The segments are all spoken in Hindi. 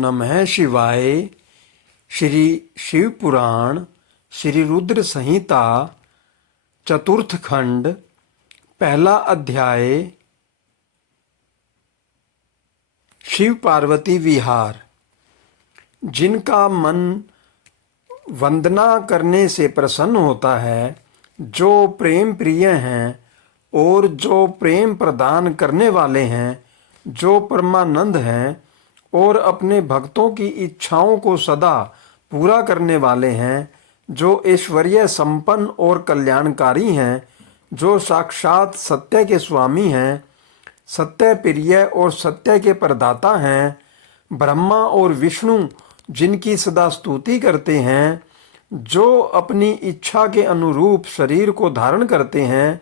नमः शिवाय। श्री शिव पुराण श्री रुद्र संहिता चतुर्थ खंड पहला अध्याय शिव पार्वती विहार। जिनका मन वंदना करने से प्रसन्न होता है, जो प्रेम प्रिय हैं और जो प्रेम प्रदान करने वाले हैं, जो परमानंद हैं और अपने भक्तों की इच्छाओं को सदा पूरा करने वाले हैं, जो ऐश्वर्य संपन्न और कल्याणकारी हैं, जो साक्षात सत्य के स्वामी हैं, सत्य प्रिय और सत्य के प्रदाता हैं, ब्रह्मा और विष्णु जिनकी सदा स्तुति करते हैं, जो अपनी इच्छा के अनुरूप शरीर को धारण करते हैं,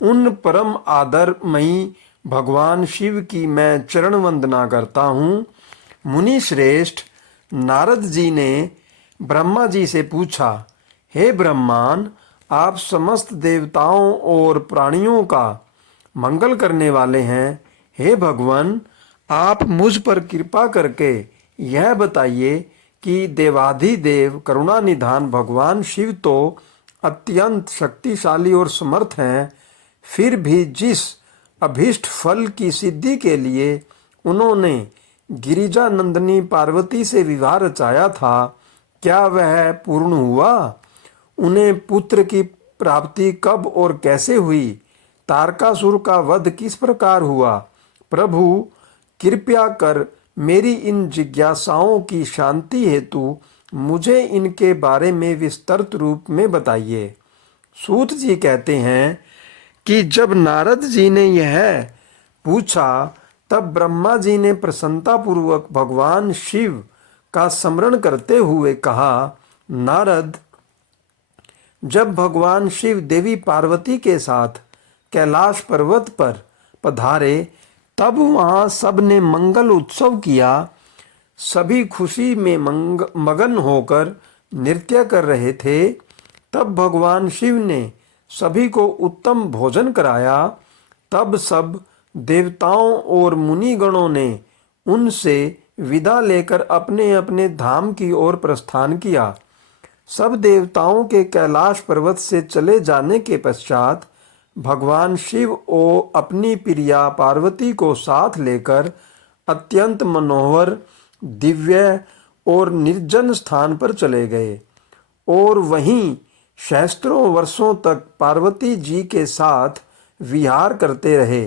उन परम आदरमयी भगवान शिव की मैं चरण वंदना करता हूँ। मुनि श्रेष्ठ नारद जी ने ब्रह्मा जी से पूछा, हे ब्रह्मान, आप समस्त देवताओं और प्राणियों का मंगल करने वाले हैं। हे भगवान, आप मुझ पर कृपा करके यह बताइए कि देवाधिदेव करुणानिधान भगवान शिव तो अत्यंत शक्तिशाली और समर्थ हैं, फिर भी जिस अभीष्ट फल की सिद्धि के लिए उन्होंने गिरिजा नंदनी पार्वती से विवाह रचाया था, क्या वह पूर्ण हुआ? उन्हें पुत्र की प्राप्ति कब और कैसे हुई? तारकासुर का वध किस प्रकार हुआ? प्रभु, कृपया कर मेरी इन जिज्ञासाओं की शांति हेतु मुझे इनके बारे में विस्तृत रूप में बताइए। सूत जी कहते हैं कि जब नारद जी ने यह पूछा, तब ब्रह्मा जी ने प्रसन्नतापूर्वक भगवान शिव का स्मरण करते हुए कहा, नारद, जब भगवान शिव देवी पार्वती के साथ कैलाश पर्वत पर पधारे, तब वहाँ सबने मंगल उत्सव किया। सभी खुशी में मगन होकर नृत्य कर रहे थे। तब भगवान शिव ने सभी को उत्तम भोजन कराया। तब सब देवताओं और मुनिगणों ने उनसे विदा लेकर अपने अपने धाम की ओर प्रस्थान किया। सब देवताओं के कैलाश पर्वत से चले जाने के पश्चात भगवान शिव अपनी प्रिया पार्वती को साथ लेकर अत्यंत मनोहर, दिव्य और निर्जन स्थान पर चले गए और वहीं सहस्त्रों वर्षों तक पार्वती जी के साथ विहार करते रहे।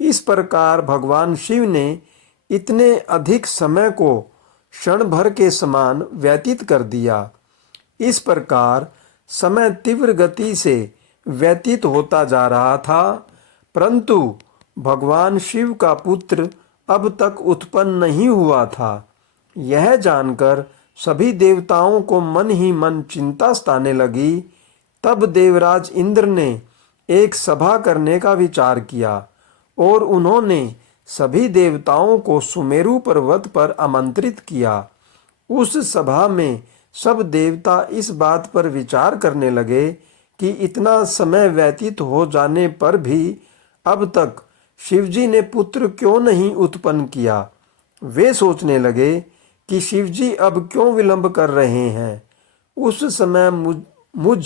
इस प्रकार भगवान शिव ने इतने अधिक समय को क्षण भर के समान व्यतीत कर दिया। इस प्रकार समय तीव्र गति से व्यतीत होता जा रहा था, परंतु भगवान शिव का पुत्र अब तक उत्पन्न नहीं हुआ था। यह जानकर सभी देवताओं को मन ही मन चिंता सताने लगी। तब देवराज इंद्र ने एक सभा करने का विचार किया और उन्होंने सभी देवताओं को सुमेरु पर्वत पर आमंत्रित किया। उस सभा में सब देवता इस बात पर विचार करने लगे कि इतना समय व्यतीत हो जाने पर भी अब तक शिवजी ने पुत्र क्यों नहीं उत्पन्न किया। वे सोचने लगे कि शिवजी अब क्यों विलंब कर रहे हैं। उस समय मुझ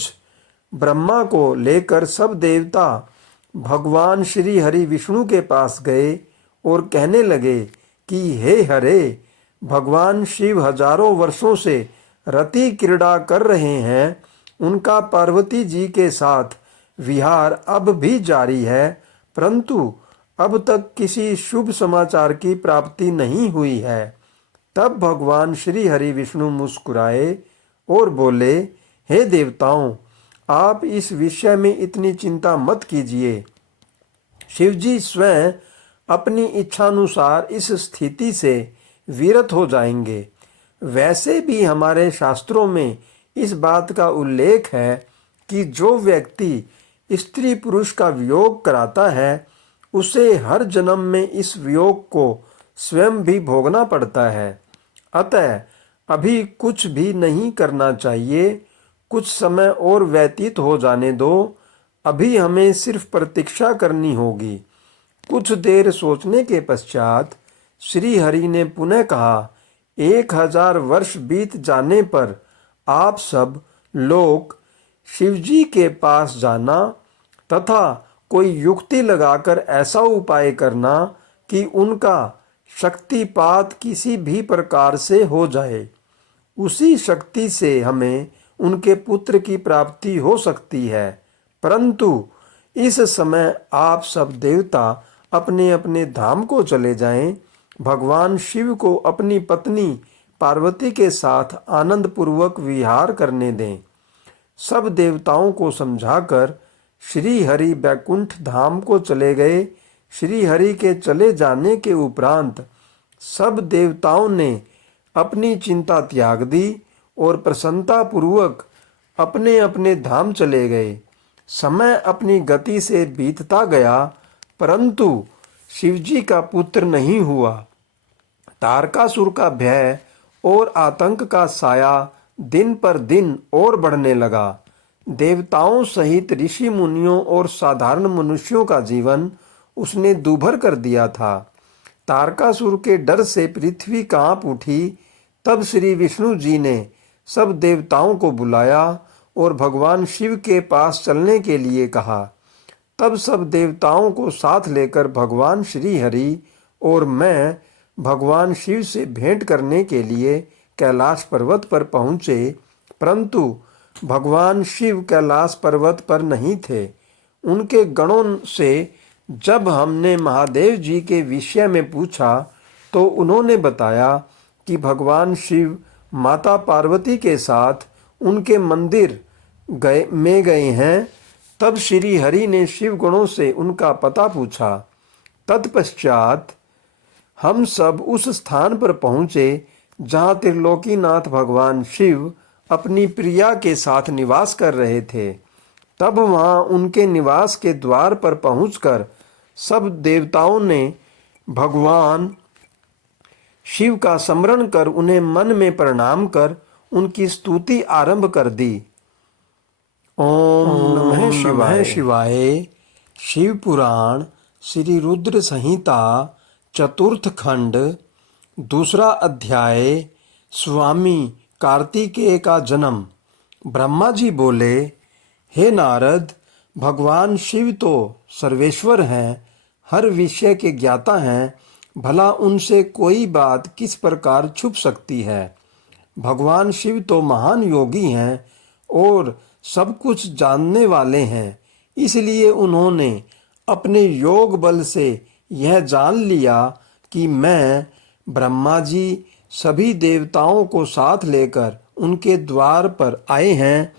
ब्रह्मा को लेकर सब देवता भगवान श्री हरि विष्णु के पास गए और कहने लगे कि हे हरे, भगवान शिव हजारों वर्षों से रति क्रीड़ा कर रहे हैं। उनका पार्वती जी के साथ विहार अब भी जारी है, परंतु अब तक किसी शुभ समाचार की प्राप्ति नहीं हुई है। तब भगवान श्री हरि विष्णु मुस्कुराए और बोले, हे देवताओं, आप इस विषय में इतनी चिंता मत कीजिए। शिवजी स्वयं अपनी इच्छानुसार इस स्थिति से विरत हो जाएंगे। वैसे भी हमारे शास्त्रों में इस बात का उल्लेख है कि जो व्यक्ति स्त्री पुरुष का वियोग कराता है, उसे हर जन्म में इस वियोग को स्वयं भी भोगना पड़ता है। अतः अभी कुछ भी नहीं करना चाहिए। कुछ समय और व्यतीत हो जाने दो। अभी हमें सिर्फ प्रतीक्षा करनी होगी। कुछ देर सोचने के पश्चात श्री हरि ने पुनः कहा, 1000 वर्ष बीत जाने पर आप सब लोग शिवजी के पास जाना तथा कोई युक्ति लगाकर ऐसा उपाय करना कि उनका शक्तिपात किसी भी प्रकार से हो जाए। उसी शक्ति से हमें उनके पुत्र की प्राप्ति हो सकती है। परंतु इस समय आप सब देवता अपने अपने धाम को चले जाएं। भगवान शिव को अपनी पत्नी पार्वती के साथ आनंद पूर्वक विहार करने दें। सब देवताओं को समझाकर श्री हरि बैकुंठ धाम को चले गए। श्री हरि के चले जाने के उपरांत सब देवताओं ने अपनी चिंता त्याग दी और प्रसन्नता पूर्वक अपने अपने धाम चले गए। समय अपनी गति से बीतता गया, परंतु शिवजी का पुत्र नहीं हुआ। तारकासुर का भय और आतंक का साया दिन पर दिन और बढ़ने लगा। देवताओं सहित ऋषि मुनियों और साधारण मनुष्यों का जीवन उसने दूभर कर दिया था। तारकासुर के डर से पृथ्वी कांप उठी। तब श्री विष्णु जी ने सब देवताओं को बुलाया और भगवान शिव के पास चलने के लिए कहा। तब सब देवताओं को साथ लेकर भगवान श्री हरि और मैं भगवान शिव से भेंट करने के लिए कैलाश पर्वत पर पहुँचे, परंतु भगवान शिव कैलाश पर्वत पर नहीं थे। उनके गणों से जब हमने महादेव जी के विषय में पूछा तो उन्होंने बताया कि भगवान शिव माता पार्वती के साथ उनके मंदिर में गए हैं। तब श्री हरि ने शिव गणों से उनका पता पूछा। तत्पश्चात हम सब उस स्थान पर पहुँचे जहाँ त्रिलोकीनाथ भगवान शिव अपनी प्रिया के साथ निवास कर रहे थे। तब वहाँ उनके निवास के द्वार पर पहुंचकर सब देवताओं ने भगवान शिव का स्मरण कर उन्हें मन में प्रणाम कर उनकी स्तुति आरंभ कर दी। ओम नमः शिवाय। शिव पुराण श्री रुद्र संहिता चतुर्थ खंड दूसरा अध्याय। स्वामी कार्तिकेय का जन्म। ब्रह्मा जी बोले, हे नारद, भगवान शिव तो सर्वेश्वर हैं, हर विषय के ज्ञाता हैं, भला उनसे कोई बात किस प्रकार छुप सकती है। भगवान शिव तो महान योगी हैं और सब कुछ जानने वाले हैं, इसलिए उन्होंने अपने योग बल से यह जान लिया कि मैं ब्रह्मा जी सभी देवताओं को साथ लेकर उनके द्वार पर आए हैं।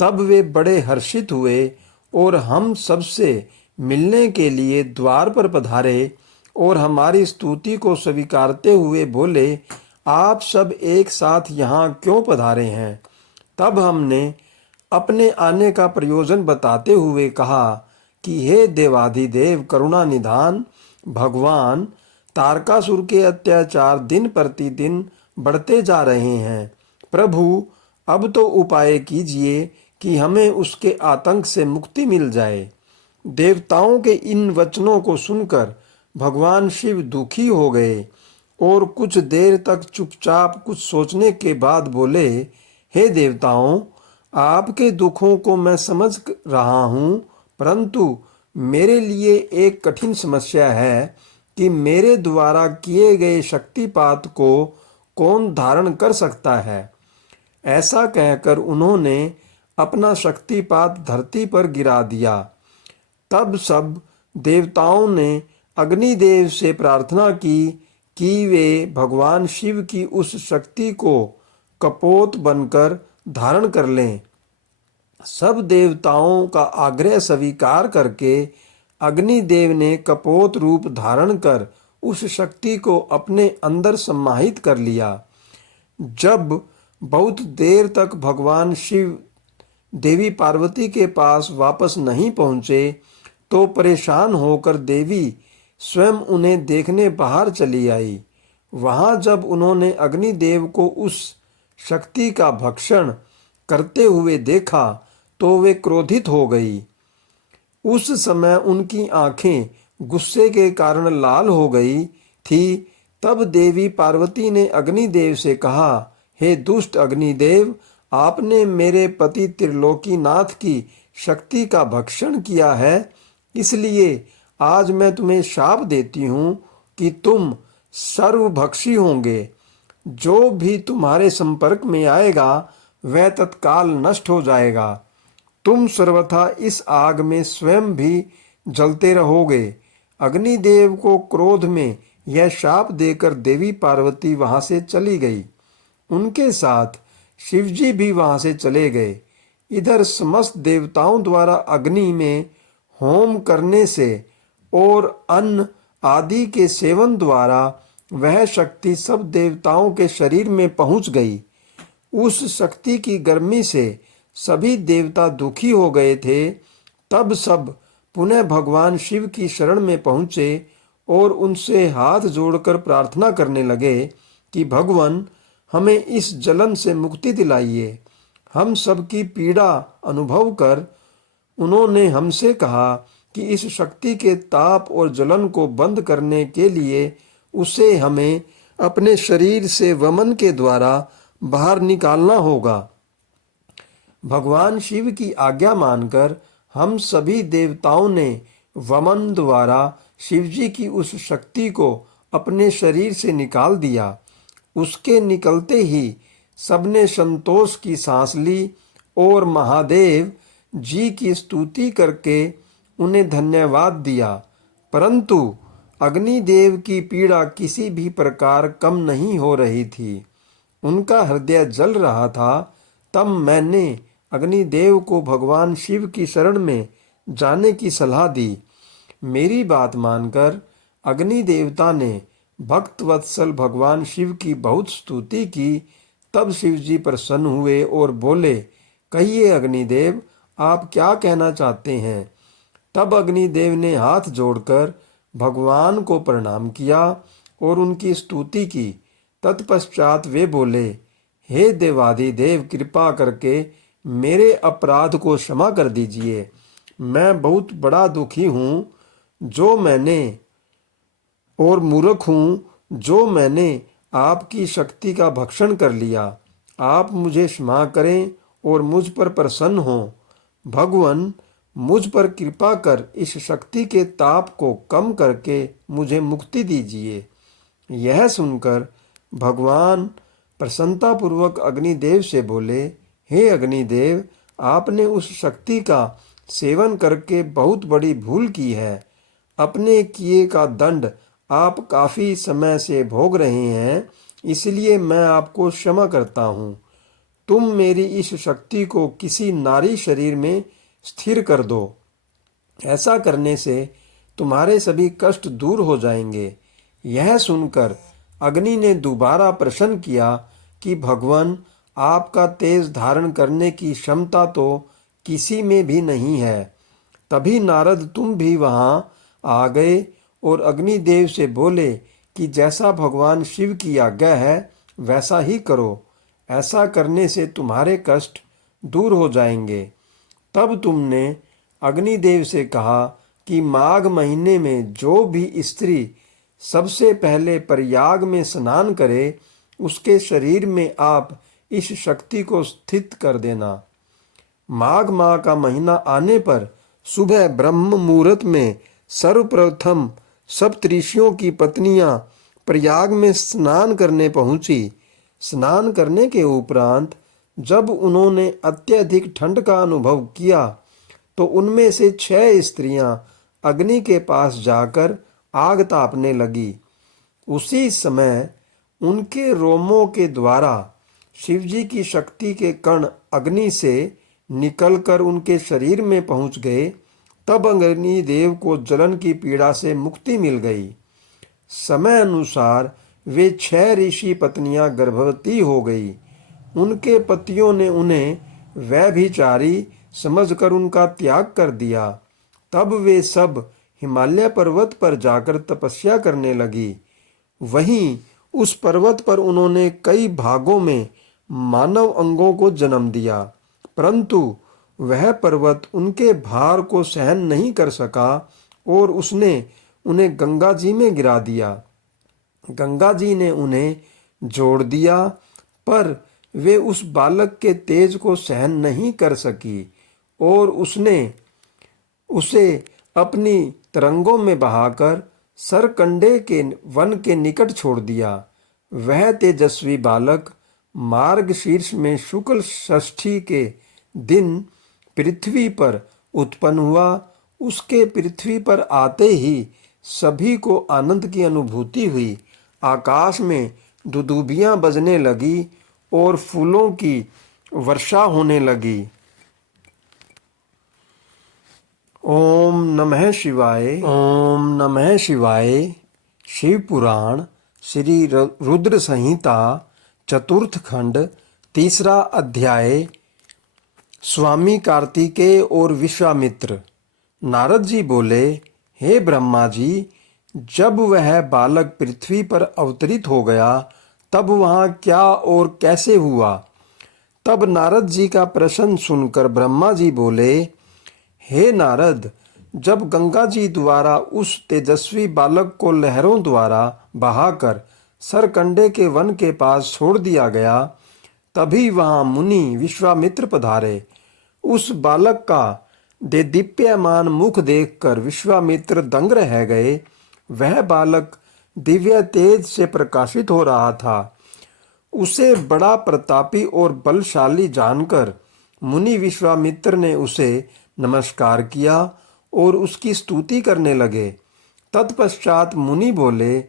तब वे बड़े हर्षित हुए और हम सबसे मिलने के लिए द्वार पर पधारे और हमारी स्तुति को स्वीकारते हुए बोले, आप सब एक साथ यहाँ क्यों पधारे हैं। तब हमने अपने आने का प्रयोजन बताते हुए कहा कि हे देवाधिदेव करुणा निधान भगवान, तारकासुर के अत्याचार दिन प्रतिदिन बढ़ते जा रहे हैं। प्रभु, अब तो उपाय कीजिए कि हमें उसके आतंक से मुक्ति मिल जाए। देवताओं के इन वचनों को सुनकर भगवान शिव दुखी हो गए और कुछ देर तक चुपचाप कुछ सोचने के बाद बोले, हे देवताओं, आपके दुखों को मैं समझ रहा हूँ, परंतु मेरे लिए एक कठिन समस्या है कि मेरे द्वारा किए गए शक्तिपात को कौन धारण कर सकता है। ऐसा कहकर उन्होंने अपना शक्तिपात धरती पर गिरा दिया। तब सब देवताओं ने अग्निदेव से प्रार्थना की कि वे भगवान शिव की उस शक्ति को कपोत बनकर धारण कर लें। सब देवताओं का आग्रह स्वीकार करके अग्निदेव ने कपोत रूप धारण कर उस शक्ति को अपने अंदर समाहित कर लिया। जब बहुत देर तक भगवान शिव देवी पार्वती के पास वापस नहीं पहुंचे तो परेशान होकर देवी स्वयं उन्हें देखने बाहर चली आई। वहां जब उन्होंने अग्निदेव को उस शक्ति का भक्षण करते हुए देखा तो वे क्रोधित हो गई। उस समय उनकी आंखें गुस्से के कारण लाल हो गई थी तब देवी पार्वती ने अग्निदेव से कहा, हे दुष्ट अग्निदेव, आपने मेरे पति त्रिलोकीनाथ की शक्ति का भक्षण किया है, इसलिए आज मैं तुम्हें शाप देती हूँ कि तुम सर्वभक्षी होंगे। जो भी तुम्हारे संपर्क में आएगा वह तत्काल नष्ट हो जाएगा। तुम सर्वथा इस आग में स्वयं भी जलते रहोगे। अग्निदेव को क्रोध में यह शाप देकर देवी पार्वती वहां से चली गई। उनके साथ शिवजी भी वहां से चले गए। इधर समस्त देवताओं द्वारा अग्नि में होम करने से और अन्न आदि के सेवन द्वारा वह शक्ति सब देवताओं के शरीर में पहुंच गई। उस शक्ति की गर्मी से सभी देवता दुखी हो गए थे। तब सब पुनः भगवान शिव की शरण में पहुंचे और उनसे हाथ जोड़कर प्रार्थना करने लगे कि भगवान, हमें इस जलन से मुक्ति दिलाइए। हम सब की पीड़ा अनुभव कर उन्होंने हमसे कहा कि इस शक्ति के ताप और जलन को बंद करने के लिए उसे हमें अपने शरीर से वमन के द्वारा बाहर निकालना होगा। भगवान शिव की आज्ञा मानकर हम सभी देवताओं ने वमन द्वारा शिवजी की उस शक्ति को अपने शरीर से निकाल दिया। उसके निकलते ही सबने संतोष की सांस ली और महादेव जी की स्तुति करके उन्हें धन्यवाद दिया। परंतु अग्निदेव की पीड़ा किसी भी प्रकार कम नहीं हो रही थी। उनका हृदय जल रहा था। तब मैंने अग्निदेव को भगवान शिव की शरण में जाने की सलाह दी। मेरी बात मानकर अग्नि देवता ने भक्त वत्सल भगवान शिव की बहुत स्तुति की। तब शिव जी प्रसन्न हुए और बोले, कहिए अग्निदेव, आप क्या कहना चाहते हैं। तब अग्निदेव ने हाथ जोड़कर भगवान को प्रणाम किया और उनकी स्तुति की। तत्पश्चात वे बोले, हे देवाधिदेव, कृपा करके मेरे अपराध को क्षमा कर दीजिए। मैं बहुत बड़ा दुखी हूँ और मूर्ख हूँ जो मैंने आपकी शक्ति का भक्षण कर लिया। आप मुझे क्षमा करें और मुझ पर प्रसन्न हों। भगवान, मुझ पर कृपा कर इस शक्ति के ताप को कम करके मुझे मुक्ति दीजिए। यह सुनकर भगवान प्रसन्नतापूर्वक अग्निदेव से बोले, हे अग्निदेव, आपने उस शक्ति का सेवन करके बहुत बड़ी भूल की है। अपने किए का दंड आप काफी समय से भोग रहे हैं, इसलिए मैं आपको क्षमा करता हूँ। तुम मेरी इस शक्ति को किसी नारी शरीर में स्थिर कर दो। ऐसा करने से तुम्हारे सभी कष्ट दूर हो जाएंगे। यह सुनकर अग्नि ने दोबारा प्रश्न किया कि भगवान, आपका तेज धारण करने की क्षमता तो किसी में भी नहीं है। तभी नारद तुम भी वहां आ गए और अग्निदेव से बोले कि जैसा भगवान शिव की आज्ञा है वैसा ही करो। ऐसा करने से तुम्हारे कष्ट दूर हो जाएंगे। तब तुमने अग्निदेव से कहा कि माघ महीने में जो भी स्त्री सबसे पहले प्रयाग में स्नान करे, उसके शरीर में आप इस शक्ति को स्थित कर देना। माघ माह का महीना आने पर सुबह ब्रह्म मुहूर्त में सर्वप्रथम सप्तऋषियों की पत्नियां प्रयाग में स्नान करने पहुंची। स्नान करने के उपरांत जब उन्होंने अत्यधिक ठंड का अनुभव किया तो उनमें से 6 स्त्रियां अग्नि के पास जाकर आग तापने लगी। उसी समय उनके रोमों के द्वारा शिवजी की शक्ति के कण अग्नि से निकलकर उनके शरीर में पहुंच गए। तब अग्निदेव को जलन की पीड़ा से मुक्ति मिल गई। समय अनुसार वे 6 ऋषि पत्नियां गर्भवती हो गई। उनके पतियों ने उन्हें व्यभिचारी समझकर उनका त्याग कर दिया। तब वे सब हिमालय पर्वत पर जाकर तपस्या करने लगी। वहीं उस पर्वत पर उन्होंने कई भागों में मानव अंगों को जन्म दिया, परंतु वह पर्वत उनके भार को सहन नहीं कर सका और उसने उन्हें गंगा जी में गिरा दिया। गंगा जी ने उन्हें जोड़ दिया, पर वे उस बालक के तेज को सहन नहीं कर सकी और उसने उसे अपनी तरंगों में बहाकर सरकंडे के वन के निकट छोड़ दिया। वह तेजस्वी बालक मार्ग शीर्ष में शुक्ल षष्ठी के दिन पृथ्वी पर उत्पन्न हुआ। उसके पृथ्वी पर आते ही सभी को आनंद की अनुभूति हुई। आकाश में दुदुभियां बजने लगी और फूलों की वर्षा होने लगी। ओम नमः शिवाय। ओम नमः शिवाय। शिव पुराण श्री रुद्र संहिता चतुर्थ खंड तीसरा अध्याय। स्वामी कार्तिकेय और विश्वामित्र। नारद जी बोले, हे ब्रह्मा जी, जब वह बालक पृथ्वी पर अवतरित हो गया तब वहाँ क्या और कैसे हुआ? तब नारद जी का प्रश्न सुनकर ब्रह्मा जी बोले, हे नारद, जब गंगा जी द्वारा उस तेजस्वी बालक को लहरों द्वारा बहाकर सरकंडे के वन के पास छोड़ दिया गया, तभी वहाँ मुनि विश्वामित्र पधारे। उस बालक का देदीप्यमान मुख देखकर विश्वामित्र दंग रह गए। वह बालक दिव्य तेज से प्रकाशित हो रहा था। उसे बड़ा प्रतापी और बलशाली जानकर मुनि विश्वामित्र ने उसे नमस्कार किया और उसकी स्तुति करने लगे। तत्पश्चात मुनि बोले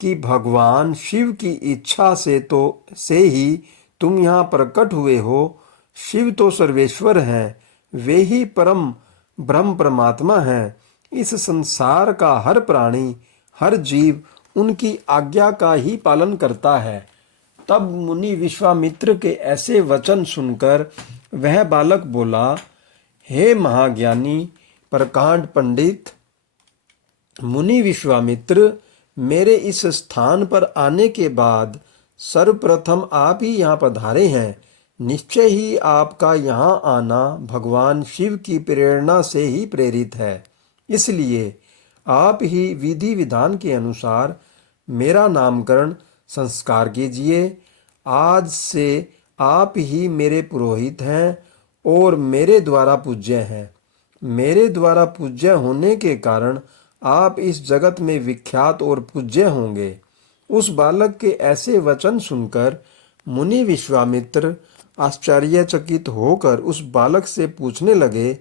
कि भगवान शिव की इच्छा से ही तुम यहाँ प्रकट हुए हो। शिव तो सर्वेश्वर हैं, वे ही परम ब्रह्म परमात्मा हैं। इस संसार का हर प्राणी, हर जीव उनकी आज्ञा का ही पालन करता है। तब मुनि विश्वामित्र के ऐसे वचन सुनकर वह बालक बोला, हे महाज्ञानी प्रकांड पंडित मुनि विश्वामित्र, मेरे इस स्थान पर आने के बाद सर्वप्रथम आप ही यहाँ पधारे हैं। निश्चय ही आपका यहाँ आना भगवान शिव की प्रेरणा से ही प्रेरित है। इसलिए आप ही विधि विधान के अनुसार मेरा नामकरण संस्कार कीजिए। आज से आप ही मेरे पुरोहित हैं और मेरे द्वारा पूज्य हैं। मेरे द्वारा पूज्य होने के कारण आप इस जगत में विख्यात और पूज्य होंगे। उस बालक के ऐसे वचन सुनकर मुनि विश्वामित्र आश्चर्यचकित होकर उस बालक से पूछने लगे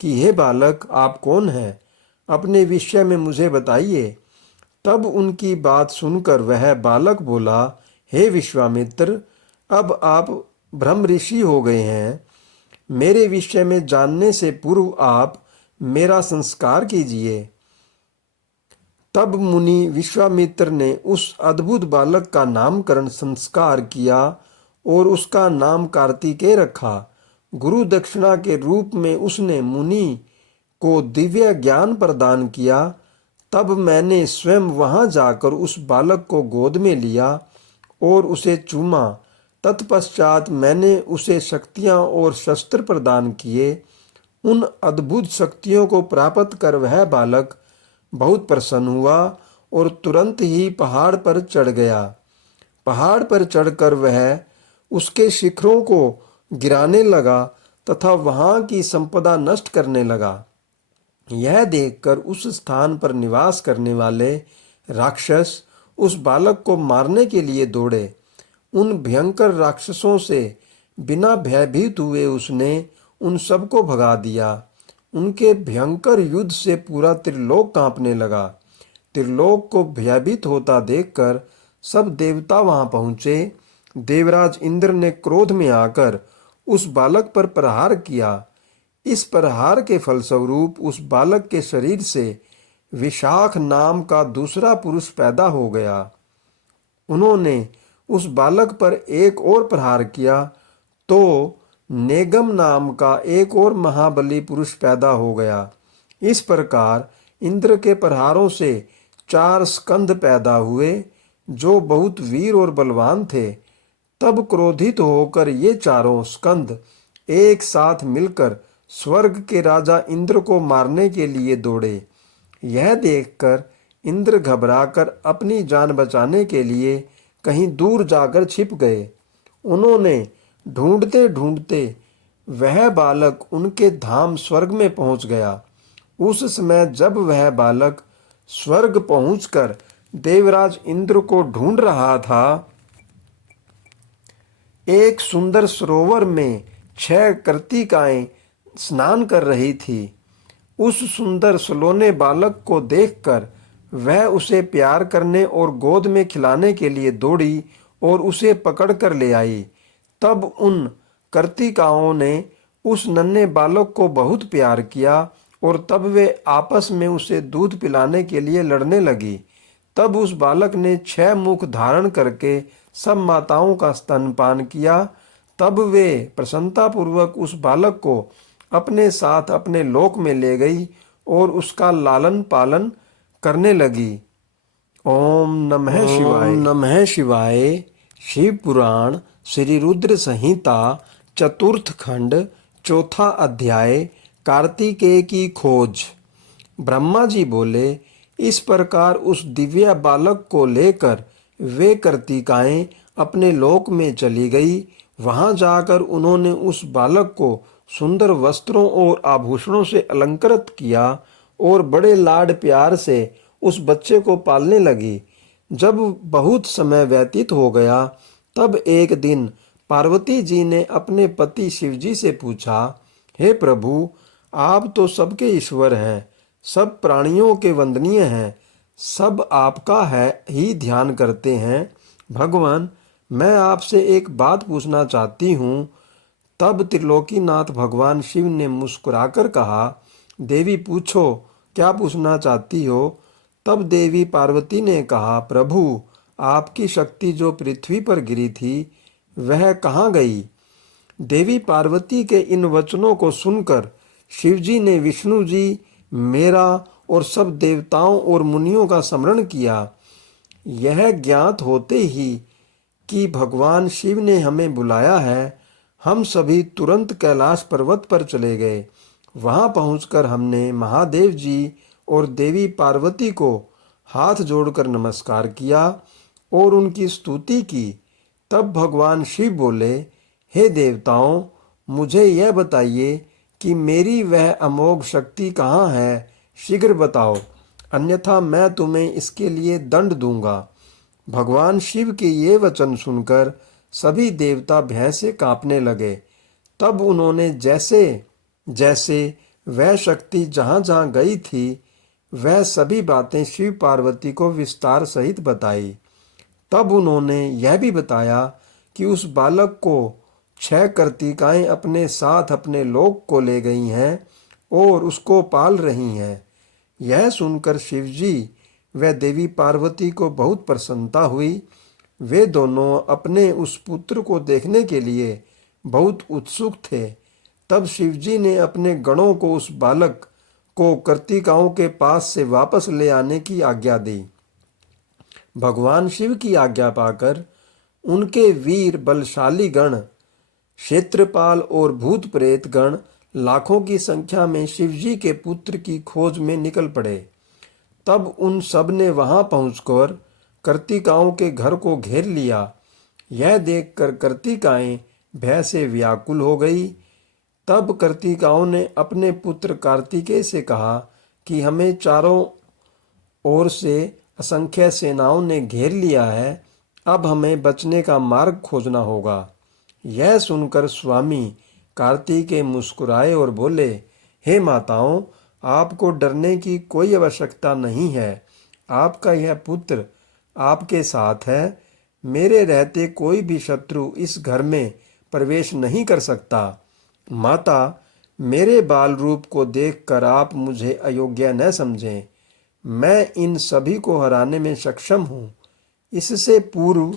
कि हे बालक, आप कौन हैं? अपने विषय में मुझे बताइए। तब उनकी बात सुनकर वह बालक बोला, हे विश्वामित्र, अब आप ब्रह्म ऋषि हो गए हैं। मेरे विषय में जानने से पूर्व आप मेरा संस्कार कीजिए। तब मुनि विश्वामित्र ने उस अद्भुत बालक का नामकरण संस्कार किया और उसका नाम कार्तिकेय रखा। गुरु दक्षिणा के रूप में उसने मुनि को दिव्य ज्ञान प्रदान किया। तब मैंने स्वयं वहां जाकर उस बालक को गोद में लिया और उसे चूमा। तत्पश्चात मैंने उसे शक्तियां और शस्त्र प्रदान किए। उन अद्भुत शक्तियों को प्राप्त कर वह बालक बहुत प्रसन्न हुआ और तुरंत ही पहाड़ पर चढ़ गया। पहाड़ पर चढ़कर वह उसके शिखरों को गिराने लगा तथा वहां की संपदा नष्ट करने लगा। यह देखकर उस स्थान पर निवास करने वाले राक्षस उस बालक को मारने के लिए दौड़े। उन भयंकर राक्षसों से बिना भयभीत हुए उसने उन सबको भगा दिया। उनके भयंकर युद्ध से पूरा त्रिलोक कांपने लगा। त्रिलोक को भयभीत होता देखकर सब देवता वहां पहुंचे। देवराज इंद्र ने क्रोध में आकर उस बालक पर प्रहार किया। इस प्रहार के फलस्वरूप उस बालक के शरीर से विशाख नाम का दूसरा पुरुष पैदा हो गया। उन्होंने उस बालक पर एक और प्रहार किया तो नेगम नाम का एक और महाबली पुरुष पैदा हो गया। इस प्रकार इंद्र के प्रहारों से 4 स्कंद पैदा हुए जो बहुत वीर और बलवान थे। तब क्रोधित होकर ये चारों स्कंद एक साथ मिलकर स्वर्ग के राजा इंद्र को मारने के लिए दौड़े। यह देखकर इंद्र घबराकर अपनी जान बचाने के लिए कहीं दूर जाकर छिप गए। उन्होंने ढूंढते ढूंढते वह बालक उनके धाम स्वर्ग में पहुंच गया। उस समय जब वह बालक स्वर्ग पहुंचकर देवराज इंद्र को ढूंढ रहा था, एक सुंदर सरोवर में 6 कर्तिकाएं स्नान कर रही थी। उस सुंदर सलोने बालक को देखकर वह उसे प्यार करने और गोद में खिलाने के लिए दौड़ी और उसे पकड़ कर ले आई। तब उन कर्तिकाओं ने उस नन्हे बालक को बहुत प्यार किया और तब वे आपस में उसे दूध पिलाने के लिए लड़ने लगी। तब उस बालक ने 6 मुख धारण करके सब माताओं का स्तनपान किया। तब वे प्रसन्नतापूर्वक उस बालक को अपने साथ अपने लोक में ले गई और उसका लालन पालन करने लगी। ओम नमः शिवाय। नमः शिवाय। शिव पुराण श्री रुद्र संहिता चतुर्थ खंड चौथा अध्याय कार्तिकेय की खोज। ब्रह्मा जी बोले, इस प्रकार उस दिव्य बालक को लेकर वे कर्तिकाएं अपने लोक में चली गई। वहां जाकर उन्होंने उस बालक को सुंदर वस्त्रों और आभूषणों से अलंकृत किया और बड़े लाड प्यार से उस बच्चे को पालने लगी। जब बहुत समय व्यतीत हो गया, तब एक दिन पार्वती जी ने अपने पति शिवजी से पूछा, हे प्रभु, आप तो सबके ईश्वर हैं, सब प्राणियों के वंदनीय हैं, सब आपका है ही ध्यान करते हैं। भगवान, मैं आपसे एक बात पूछना चाहती हूँ। तब त्रिलोकीनाथ भगवान शिव ने मुस्कुराकर कहा, देवी पूछो, क्या पूछना चाहती हो। तब देवी पार्वती ने कहा, प्रभु, आपकी शक्ति जो पृथ्वी पर गिरी थी वह कहाँ गई। देवी पार्वती के इन वचनों को सुनकर शिवजी ने विष्णु जी, मेरा और सब देवताओं और मुनियों का स्मरण किया। यह ज्ञात होते ही कि भगवान शिव ने हमें बुलाया है, हम सभी तुरंत कैलाश पर्वत पर चले गए। वहां पहुंचकर हमने महादेव जी और देवी पार्वती को हाथ जोड़कर नमस्कार किया और उनकी स्तुति की। तब भगवान शिव बोले, हे देवताओं, मुझे यह बताइए कि मेरी वह अमोघ शक्ति कहाँ है, शीघ्र बताओ, अन्यथा मैं तुम्हें इसके लिए दंड दूंगा। भगवान शिव के ये वचन सुनकर सभी देवता भय से कांपने लगे। तब उन्होंने जैसे जैसे वह शक्ति जहाँ जहाँ गई थी, वह सभी बातें शिव पार्वती को विस्तार सहित बताई। तब उन्होंने यह भी बताया कि उस बालक को 6 कर्तिकाएं अपने साथ अपने लोक को ले गई हैं और उसको पाल रही हैं। यह सुनकर शिवजी व देवी पार्वती को बहुत प्रसन्नता हुई। वे दोनों अपने उस पुत्र को देखने के लिए बहुत उत्सुक थे। तब शिवजी ने अपने गणों को उस बालक को कर्तिकाओं के पास से वापस ले आने की आज्ञा दी। भगवान शिव की आज्ञा पाकर उनके वीर बलशाली गण, क्षेत्रपाल और भूत प्रेत गण लाखों की संख्या में शिवजी के पुत्र की खोज में निकल पड़े। तब उन सब ने वहां पहुंचकर कर्तिकाओं के घर को घेर लिया। यह देखकर कर्तिकाएं भय से व्याकुल हो गई। तब कर्तिकाओं ने अपने पुत्र कार्तिकेय से कहा कि हमें चारों ओर से असंख्य सेनाओं ने घेर लिया है, अब हमें बचने का मार्ग खोजना होगा। यह सुनकर स्वामी कार्तिकेय मुस्कुराए और बोले, हे माताओं, आपको डरने की कोई आवश्यकता नहीं है। आपका यह पुत्र आपके साथ है। मेरे रहते कोई भी शत्रु इस घर में प्रवेश नहीं कर सकता। माता, मेरे बाल रूप को देखकर आप मुझे अयोग्य न समझें। मैं इन सभी को हराने में सक्षम हूँ। इससे पूर्व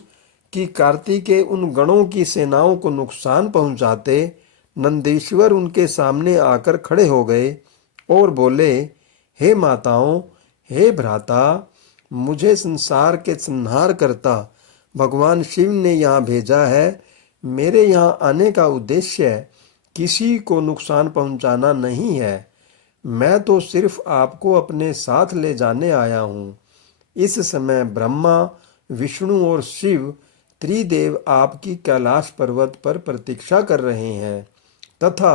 कि कार्तिकेय उन गणों की सेनाओं को नुकसान पहुंचाते, नंदीश्वर उनके सामने आकर खड़े हो गए और बोले, हे माताओं, हे भ्राता, मुझे संसार के संहार करता भगवान शिव ने यहाँ भेजा है। मेरे यहाँ आने का उद्देश्य किसी को नुकसान पहुंचाना नहीं है। मैं तो सिर्फ आपको अपने साथ ले जाने आया हूँ। इस समय ब्रह्मा, विष्णु और शिव त्रिदेव आपकी कैलाश पर्वत पर प्रतीक्षा कर रहे हैं तथा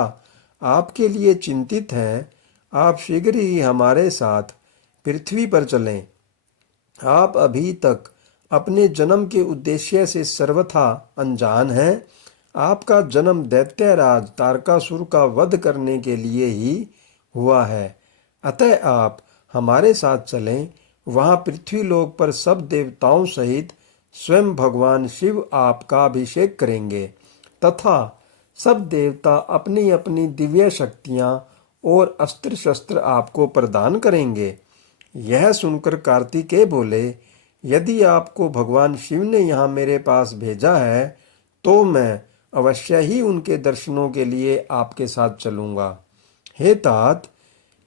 आपके लिए चिंतित हैं। आप शीघ्र ही हमारे साथ पृथ्वी पर चलें। आप अभी तक अपने जन्म के उद्देश्य से सर्वथा अनजान हैं। आपका जन्म दैत्यराज तारकासुर का वध करने के लिए ही हुआ है। अतः आप हमारे साथ चलें। वहाँ पृथ्वीलोक पर सब देवताओं सहित स्वयं भगवान शिव आपका अभिषेक करेंगे तथा सब देवता अपनी अपनी दिव्य शक्तियाँ और अस्त्र शस्त्र आपको प्रदान करेंगे। यह सुनकर कार्तिकेय बोले, यदि आपको भगवान शिव ने यहाँ मेरे पास भेजा है तो मैं अवश्य ही उनके दर्शनों के लिए आपके साथ चलूँगा। हे तात,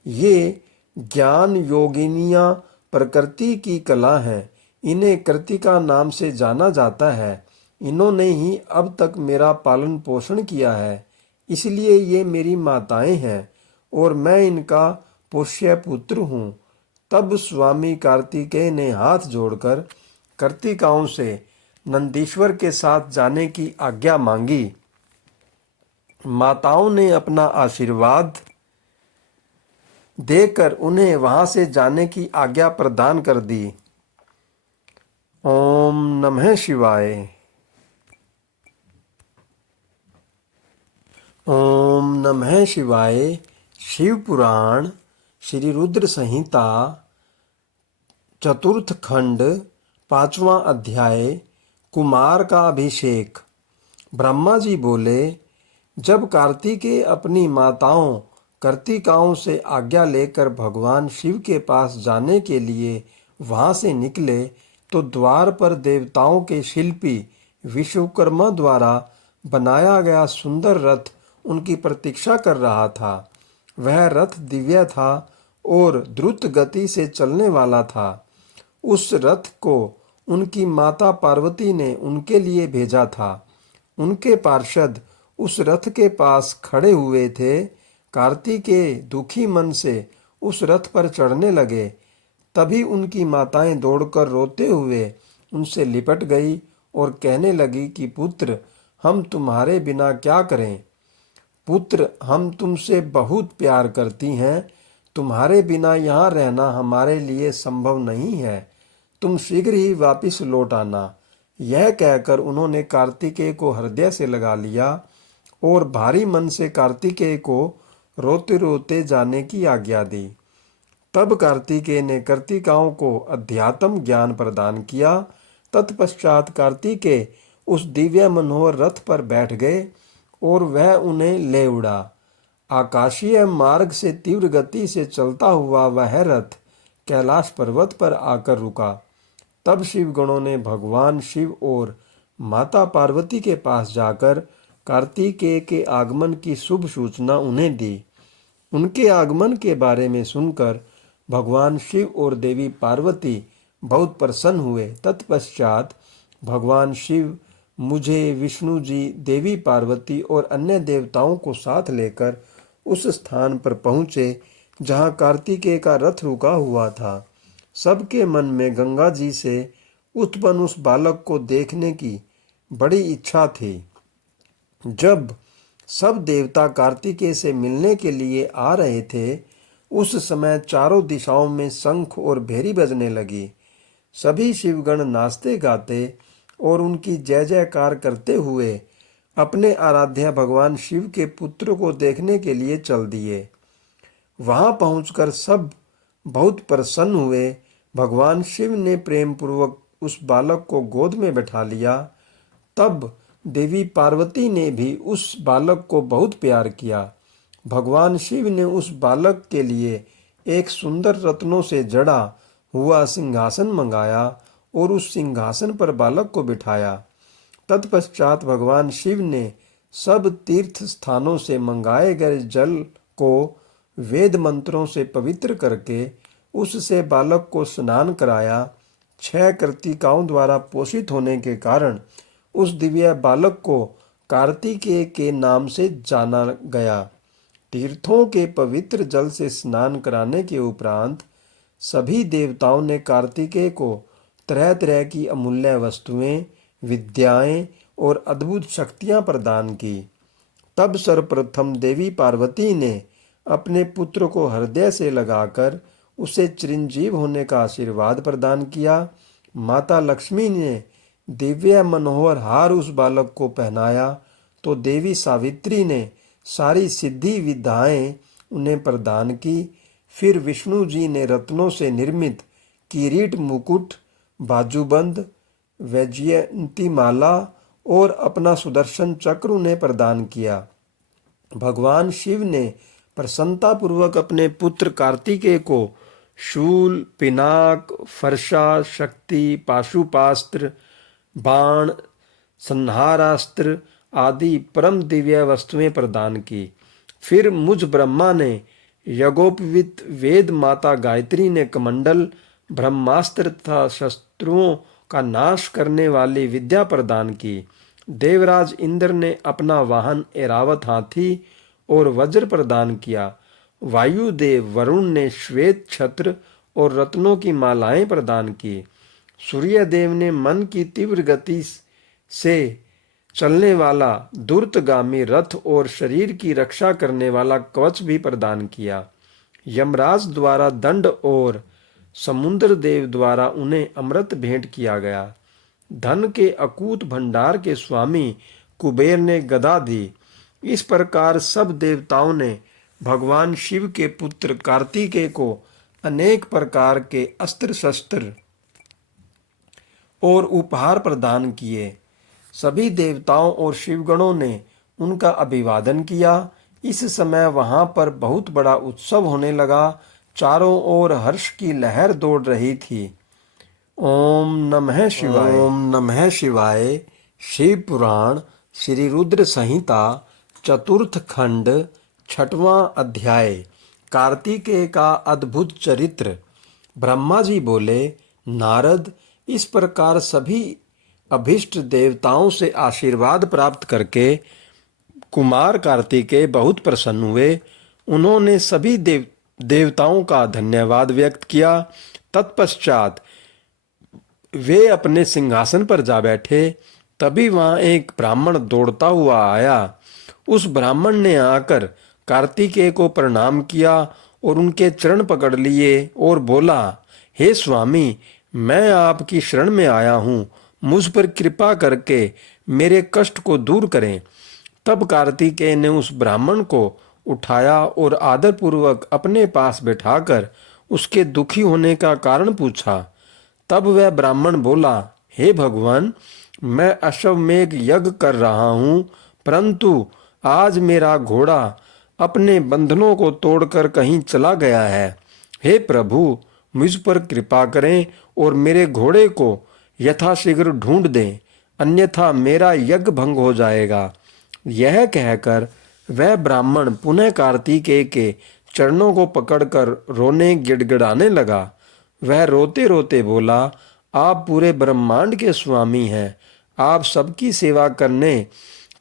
ये ज्ञान योगिनियाँ प्रकृति की कला हैं। इन्हें कृतिका नाम से जाना जाता है। इन्होंने ही अब तक मेरा पालन पोषण किया है, इसलिए ये मेरी माताएं हैं और मैं इनका पोष्य पुत्र हूँ। तब स्वामी कार्तिकेय ने हाथ जोड़कर कृतिकाओं से नंदीश्वर के साथ जाने की आज्ञा मांगी। माताओं ने अपना आशीर्वाद देकर उन्हें वहां से जाने की आज्ञा प्रदान कर दी। ओम नमः शिवाय। ओम नमः शिवाय। शिव पुराण श्री रुद्र संहिता चतुर्थ खंड 5वां अध्याय कुमार का अभिषेक। ब्रह्मा जी बोले, जब कार्तिकेय अपनी माताओं कर्तिकाओं से आज्ञा लेकर भगवान शिव के पास जाने के लिए वहां से निकले तो द्वार पर देवताओं के शिल्पी विश्वकर्मा द्वारा बनाया गया सुंदर रथ उनकी प्रतीक्षा कर रहा था। वह रथ दिव्य था और द्रुत गति से चलने वाला था। उस रथ को उनकी माता पार्वती ने उनके लिए भेजा था। उनके पार्षद उस रथ के पास खड़े हुए थे। कार्तिकेय दुखी मन से उस रथ पर चढ़ने लगे। तभी उनकी माताएं दौड़कर रोते हुए उनसे लिपट गई और कहने लगी कि पुत्र, हम तुम्हारे बिना क्या करें। पुत्र, हम तुमसे बहुत प्यार करती हैं। तुम्हारे बिना यहाँ रहना हमारे लिए संभव नहीं है। तुम शीघ्र ही वापस लौट आना। यह कहकर उन्होंने कार्तिकेय को हृदय से लगा लिया और भारी मन से कार्तिकेय को रोते रोते जाने की आज्ञा दी। तब कार्तिकेय ने कर्तिकाओं को अध्यात्म ज्ञान प्रदान किया। तत्पश्चात कार्तिकेय उस दिव्य मनोहर रथ पर बैठ गए और वह उन्हें ले उड़ा। आकाशीय मार्ग से तीव्र गति से चलता हुआ वह रथ कैलाश पर्वत पर आकर रुका। तब शिवगणों ने भगवान शिव और माता पार्वती के पास जाकर कार्तिकेय के आगमन की शुभ सूचना उन्हें दी। उनके आगमन के बारे में सुनकर भगवान शिव और देवी पार्वती बहुत प्रसन्न हुए। तत्पश्चात भगवान शिव मुझे, विष्णु जी, देवी पार्वती और अन्य देवताओं को साथ लेकर उस स्थान पर पहुँचे जहाँ कार्तिकेय का रथ रुका हुआ था। सबके मन में गंगा जी से उत्पन्न उस बालक को देखने की बड़ी इच्छा थी। जब सब देवता कार्तिकेय से मिलने के लिए आ रहे थे, उस समय चारों दिशाओं में शंख और भेरी बजने लगी। सभी शिवगण नाचते गाते और उनकी जय जयकार करते हुए अपने आराध्य भगवान शिव के पुत्र को देखने के लिए चल दिए। वहां पहुंचकर सब बहुत प्रसन्न हुए। भगवान शिव ने प्रेम पूर्वक उस बालक को गोद में बैठा लिया। तब देवी पार्वती ने भी उस बालक को बहुत प्यार किया। भगवान शिव ने उस बालक के लिए एक सुंदर रत्नों से जड़ा हुआ सिंहासन मंगाया और उस सिंहासन पर बालक को बिठाया। तत्पश्चात भगवान शिव ने सब तीर्थ स्थानों से मंगाए गए जल को वेद मंत्रों से पवित्र करके उससे बालक को स्नान कराया। 6 कृतिकाओं द्वारा पोषित होने के कारण उस दिव्य बालक को कार्तिकेय के नाम से जाना गया। तीर्थों के पवित्र जल से स्नान कराने के उपरांत सभी देवताओं ने कार्तिकेय को तरह तरह की अमूल्य वस्तुएं, विद्याएं और अद्भुत शक्तियां प्रदान की। तब सर्वप्रथम देवी पार्वती ने अपने पुत्र को हृदय से लगाकर उसे चिरंजीव होने का आशीर्वाद प्रदान किया। माता लक्ष्मी ने दिव्य मनोहर हार उस बालक को पहनाया, तो देवी सावित्री ने सारी सिद्धि विद्याएं उन्हें प्रदान की। फिर विष्णु जी ने रत्नों से निर्मित किरीट, मुकुट, बाजूबंद, वैजयंती माला और अपना सुदर्शन चक्र उन्हें प्रदान किया। भगवान शिव ने प्रसन्नतापूर्वक अपने पुत्र कार्तिकेय को शूल, पिनाक, फरसा, शक्ति, पाशुपास्त्र, बाण, संहारास्त्र आदि परम दिव्य वस्तुएं प्रदान की। फिर मुझ ब्रह्मा ने यज्ञोपवीत वेद, माता गायत्री ने कमंडल, ब्रह्मास्त्र तथा शस्त्रों का नाश करने वाली विद्या प्रदान की। देवराज इंद्र ने अपना वाहन ऐरावत हाथी और वज्र प्रदान किया। वायुदेव वरुण ने श्वेत छत्र और रत्नों की मालाएं प्रदान की। सूर्यदेव ने मन की तीव्र गति से चलने वाला दुर्तगामी रथ और शरीर की रक्षा करने वाला कवच भी प्रदान किया। यमराज द्वारा दंड और समुद्र देव द्वारा उन्हें अमृत भेंट किया गया। धन के अकूत भंडार के स्वामी कुबेर ने गदा दी। इस प्रकार सब देवताओं ने भगवान शिव के पुत्र कार्तिकेय को अनेक प्रकार के अस्त्र शस्त्र और उपहार प्रदान किए। सभी देवताओं और शिवगणों ने उनका अभिवादन किया। इस समय वहां पर बहुत बड़ा उत्सव होने लगा। चारों ओर हर्ष की लहर दौड़ रही थी। ओम नमः शिवाय। ओम नमः शिवाय। शिव पुराण श्री रुद्र संहिता चतुर्थ खंड 6वां अध्याय। कार्तिकेय का अद्भुत चरित्र। ब्रह्मा जी बोले, नारद, इस प्रकार सभी अभिष्ट देवताओं से आशीर्वाद प्राप्त करके कुमार कार्तिकेय बहुत प्रसन्न हुए। उन्होंने सभी देवताओं का धन्यवाद व्यक्त किया। तत्पश्चात वे अपने सिंहासन पर जा बैठे। तभी वहां एक ब्राह्मण दौड़ता हुआ आया। उस ब्राह्मण ने आकर कार्तिकेय को प्रणाम किया और उनके चरण पकड़ लिए और बोला, हे स्वामी, मैं आपकी शरण में आया हूँ, मुझ पर कृपा करके मेरे कष्ट को दूर करें। तब कार्तिकेय ने उस ब्राह्मण को उठाया और आदरपूर्वक अपने पास बैठाकर उसके दुखी होने का कारण पूछा। तब वह ब्राह्मण बोला, हे भगवान, मैं अश्वमेध यज्ञ कर रहा हूँ, परंतु आज मेरा घोड़ा अपने बंधनों को तोड़कर कहीं चला गया है। हे प्रभु, मुझ पर कृपा करें और मेरे घोड़े को यथाशीघ्र ढूंढ दें, अन्यथा मेरा यज्ञ भंग हो जाएगा। यह कहकर वह ब्राह्मण पुनः कार्तिकेय के चरणों को पकड़कर रोने गिड़गिड़ाने लगा। वह रोते रोते बोला, आप पूरे ब्रह्मांड के स्वामी हैं, आप सबकी सेवा करने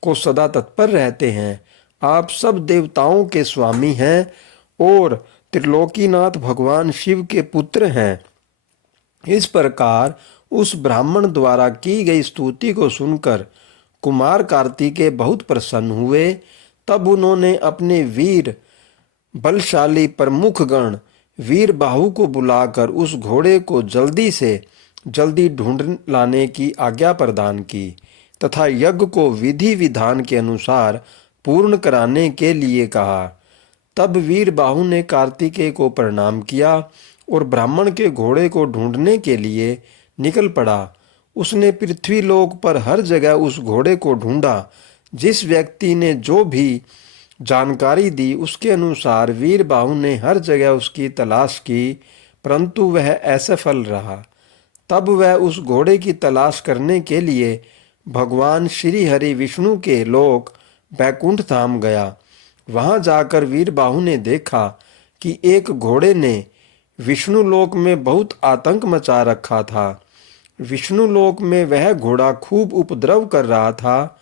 को सदा तत्पर रहते हैं, आप सब देवताओं के स्वामी हैं और त्रिलोकीनाथ भगवान शिव के पुत्र हैं। इस प्रकार उस ब्राह्मण द्वारा की गई स्तुति को सुनकर कुमार कार्तिकेय बहुत प्रसन्न हुए। तब उन्होंने अपने वीर बलशाली प्रमुख गण वीर बाहु को बुलाकर उस घोड़े को जल्दी से जल्दी ढूंढ लाने की आज्ञा प्रदान की तथा यज्ञ को विधि विधान के अनुसार पूर्ण कराने के लिए कहा। तब वीर बाहु ने कार्तिकेय को प्रणाम किया और ब्राह्मण के घोड़े को ढूंढने के लिए निकल पड़ा। उसने पृथ्वीलोक पर हर जगह उस घोड़े को ढूंढा। जिस व्यक्ति ने जो भी जानकारी दी उसके अनुसार वीर बाहु ने हर जगह उसकी तलाश की, परंतु वह असफल रहा। तब वह उस घोड़े की तलाश करने के लिए भगवान श्री हरि विष्णु के लोक बैकुंठ धाम गया। वहां जाकर वीर बाहु ने देखा कि एक घोड़े ने विष्णु लोक में बहुत आतंक मचा रखा था। विष्णु लोक में वह घोड़ा खूब उपद्रव कर रहा था।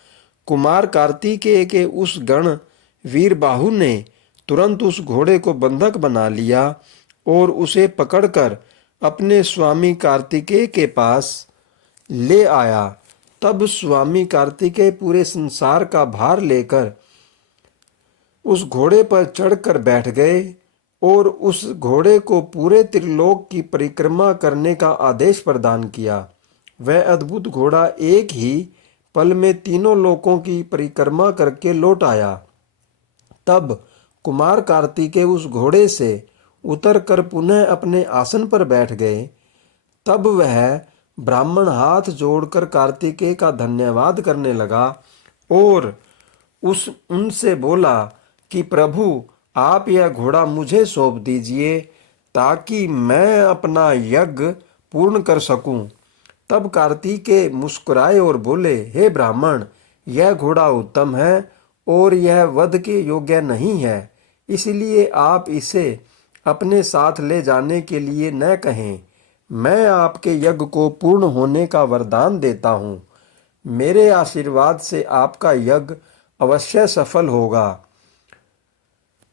कुमार कार्तिकेय के उस गण वीर बाहु ने तुरंत उस घोड़े को बंधक बना लिया और उसे पकड़कर अपने स्वामी कार्तिकेय के पास ले आया। तब स्वामी कार्तिकेय पूरे संसार का भार लेकर उस घोड़े पर चढ़कर बैठ गए और उस घोड़े को पूरे त्रिलोक की परिक्रमा करने का आदेश प्रदान किया। वह अद्भुत घोड़ा एक ही पल में तीनों लोकों की परिक्रमा करके लौट आया। तब कुमार कार्तिकेय उस घोड़े से उतरकर पुनः अपने आसन पर बैठ गए। तब वह ब्राह्मण हाथ जोड़कर कार्तिकेय का धन्यवाद करने लगा और उनसे बोला कि प्रभु, आप यह घोड़ा मुझे सौंप दीजिए ताकि मैं अपना यज्ञ पूर्ण कर सकूं। तब कार्तिकेय मुस्कुराए और बोले, हे ब्राह्मण, यह घोड़ा उत्तम है और यह वध के योग्य नहीं है, इसलिए आप इसे अपने साथ ले जाने के लिए न कहें। मैं आपके यज्ञ को पूर्ण होने का वरदान देता हूँ। मेरे आशीर्वाद से आपका यज्ञ अवश्य सफल होगा।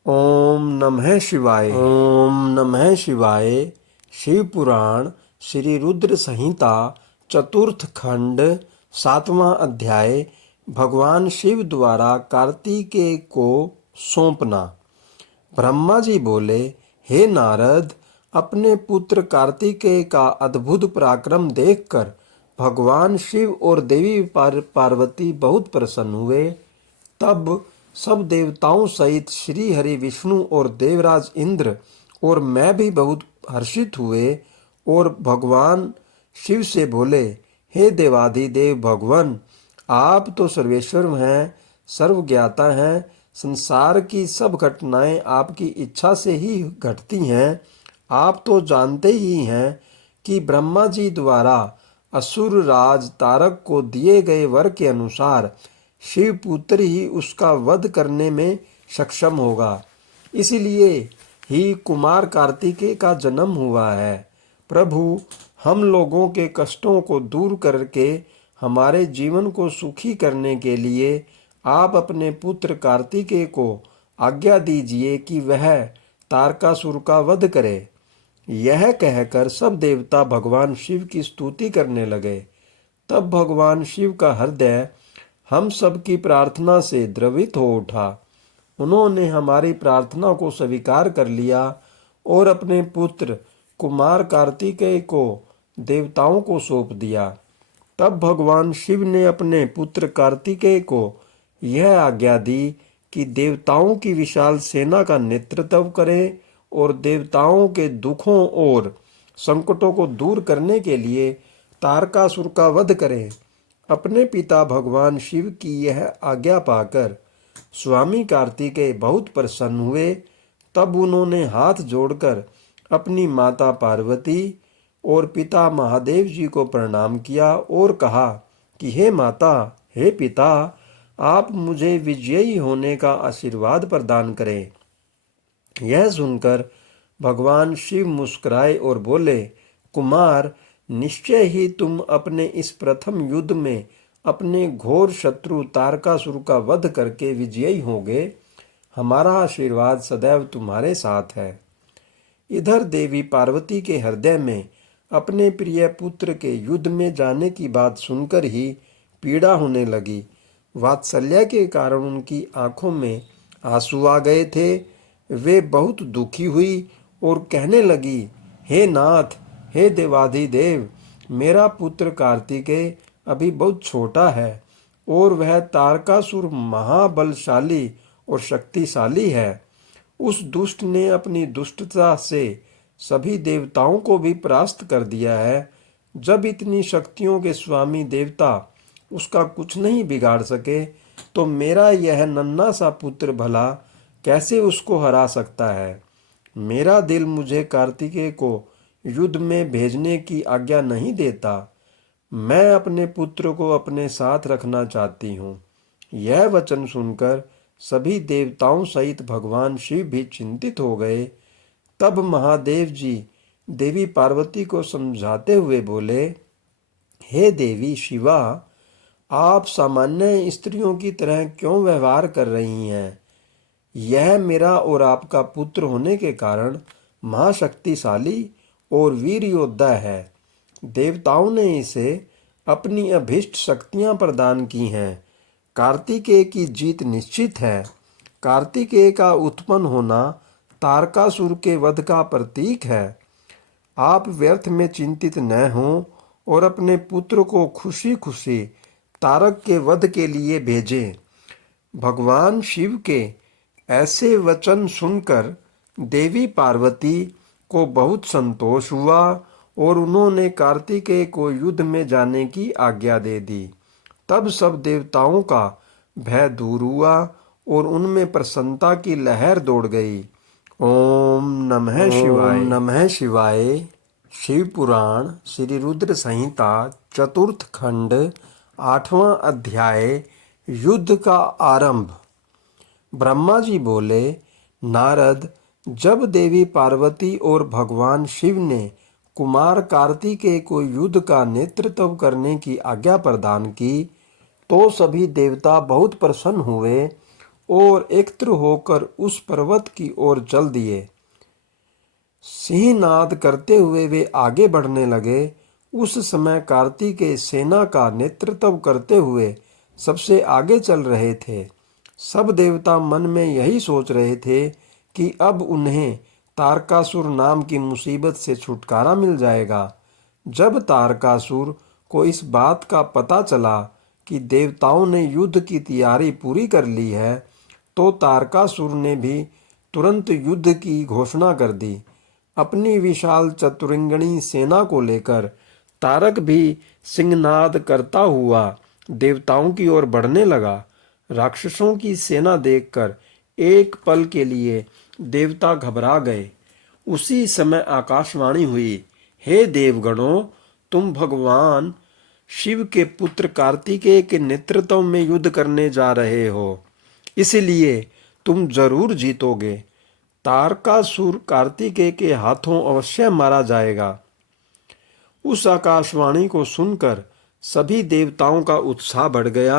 ओम नमः शिवाय। ओम नमः शिवाय। शिव पुराण श्री रुद्र संहिता चतुर्थ खंड 7वां अध्याय। भगवान शिव द्वारा कार्तिकेय को सौंपना। ब्रह्मा जी बोले, हे नारद, अपने पुत्र कार्तिकेय का अद्भुत पराक्रम देखकर भगवान शिव और देवी पार्वती बहुत प्रसन्न हुए। तब सब देवताओं सहित श्री हरि विष्णु और देवराज इंद्र और मैं भी बहुत हर्षित हुए और भगवान शिव से बोले, हे देवाधिदेव भगवान, आप तो सर्वेश्वर हैं, सर्वज्ञाता हैं। संसार की सब घटनाएं आपकी इच्छा से ही घटती हैं। आप तो जानते ही हैं कि ब्रह्मा जी द्वारा असुर राज तारक को दिए गए वर के अनुसार शिव पुत्र ही उसका वध करने में सक्षम होगा। इसलिए ही कुमार कार्तिकेय का जन्म हुआ है। प्रभु, हम लोगों के कष्टों को दूर करके हमारे जीवन को सुखी करने के लिए आप अपने पुत्र कार्तिकेय को आज्ञा दीजिए कि वह तारकासुर का वध करे। यह कहकर सब देवता भगवान शिव की स्तुति करने लगे। तब भगवान शिव का हृदय हम सब की प्रार्थना से द्रवित हो उठा। उन्होंने हमारी प्रार्थना को स्वीकार कर लिया और अपने पुत्र कुमार कार्तिकेय को देवताओं को सौंप दिया। तब भगवान शिव ने अपने पुत्र कार्तिकेय को यह आज्ञा दी कि देवताओं की विशाल सेना का नेतृत्व करें और देवताओं के दुखों और संकटों को दूर करने के लिए तारकासुर का वध करें। अपने पिता भगवान शिव की यह आज्ञा पाकर स्वामी कार्तिकेय बहुत प्रसन्न हुए। तब उन्होंने हाथ जोड़कर अपनी माता पार्वती और पिता महादेव जी को प्रणाम किया और कहा कि हे माता, हे पिता, आप मुझे विजयी होने का आशीर्वाद प्रदान करें। यह सुनकर भगवान शिव मुस्कुराए और बोले, कुमार, निश्चय ही तुम अपने इस प्रथम युद्ध में अपने घोर शत्रु तारकासुर का वध करके विजयी होगे। हमारा आशीर्वाद सदैव तुम्हारे साथ है। इधर देवी पार्वती के हृदय में अपने प्रिय पुत्र के युद्ध में जाने की बात सुनकर ही पीड़ा होने लगी। वात्सल्य के कारण उनकी आंखों में आंसू आ गए थे। वे बहुत दुखी हुई और कहने लगी, हे नाथ, हे देवाधिदेव, मेरा पुत्र कार्तिकेय अभी बहुत छोटा है और वह तारकासुर महाबलशाली और शक्तिशाली है। उस दुष्ट ने अपनी दुष्टता से सभी देवताओं को भी परास्त कर दिया है। जब इतनी शक्तियों के स्वामी देवता उसका कुछ नहीं बिगाड़ सके, तो मेरा यह नन्हा सा पुत्र भला कैसे उसको हरा सकता है। मेरा दिल मुझे कार्तिकेय को युद्ध में भेजने की आज्ञा नहीं देता। मैं अपने पुत्र को अपने साथ रखना चाहती हूँ। यह वचन सुनकर सभी देवताओं सहित भगवान शिव भी चिंतित हो गए। तब महादेव जी देवी पार्वती को समझाते हुए बोले, हे देवी शिवा, आप सामान्य स्त्रियों की तरह क्यों व्यवहार कर रही हैं? यह मेरा और आपका पुत्र होने के कारण महाशक्तिशाली और वीर योद्धा है। देवताओं ने इसे अपनी अभीष्ट शक्तियां प्रदान की हैं। कार्तिकेय की जीत निश्चित है। कार्तिकेय का उत्पन्न होना तारकासुर के वध का प्रतीक है। आप व्यर्थ में चिंतित न हों और अपने पुत्र को खुशी खुशी तारक के वध के लिए भेजें। भगवान शिव के ऐसे वचन सुनकर देवी पार्वती को बहुत संतोष हुआ और उन्होंने कार्तिकेय को युद्ध में जाने की आज्ञा दे दी। तब सब देवताओं का भय दूर हुआ और उनमें प्रसन्नता की लहर दौड़ गई। ओम नमः शिवाय। ओम नमः शिवाय। शिव पुराण श्री रुद्र संहिता चतुर्थ खंड 8वां अध्याय युद्ध का आरंभ। ब्रह्मा जी बोले, नारद, जब देवी पार्वती और भगवान शिव ने कुमार कार्तिकेय को युद्ध का नेतृत्व करने की आज्ञा प्रदान की तो सभी देवता बहुत प्रसन्न हुए और एकत्र होकर उस पर्वत की ओर चल दिए। सिंहनाद करते हुए वे आगे बढ़ने लगे। उस समय कार्तिकेय सेना का नेतृत्व करते हुए सबसे आगे चल रहे थे। सब देवता मन में यही सोच रहे थे कि अब उन्हें तारकासुर नाम की मुसीबत से छुटकारा मिल जाएगा। जब तारकासुर को इस बात का पता चला कि देवताओं ने युद्ध की तैयारी पूरी कर ली है तो तारकासुर ने भी तुरंत युद्ध की घोषणा कर दी। अपनी विशाल चतुरंगिणी सेना को लेकर तारक भी सिंहनाद करता हुआ देवताओं की ओर बढ़ने लगा। राक्षसों की सेना देखकर एक पल के लिए देवता घबरा गए। उसी समय आकाशवाणी हुई, हे देवगणों, तुम भगवान शिव के पुत्र कार्तिकेय के नेतृत्व में युद्ध करने जा रहे हो, इसलिए तुम जरूर जीतोगे। तारकासुर कार्तिकेय के हाथों अवश्य मारा जाएगा। उस आकाशवाणी को सुनकर सभी देवताओं का उत्साह बढ़ गया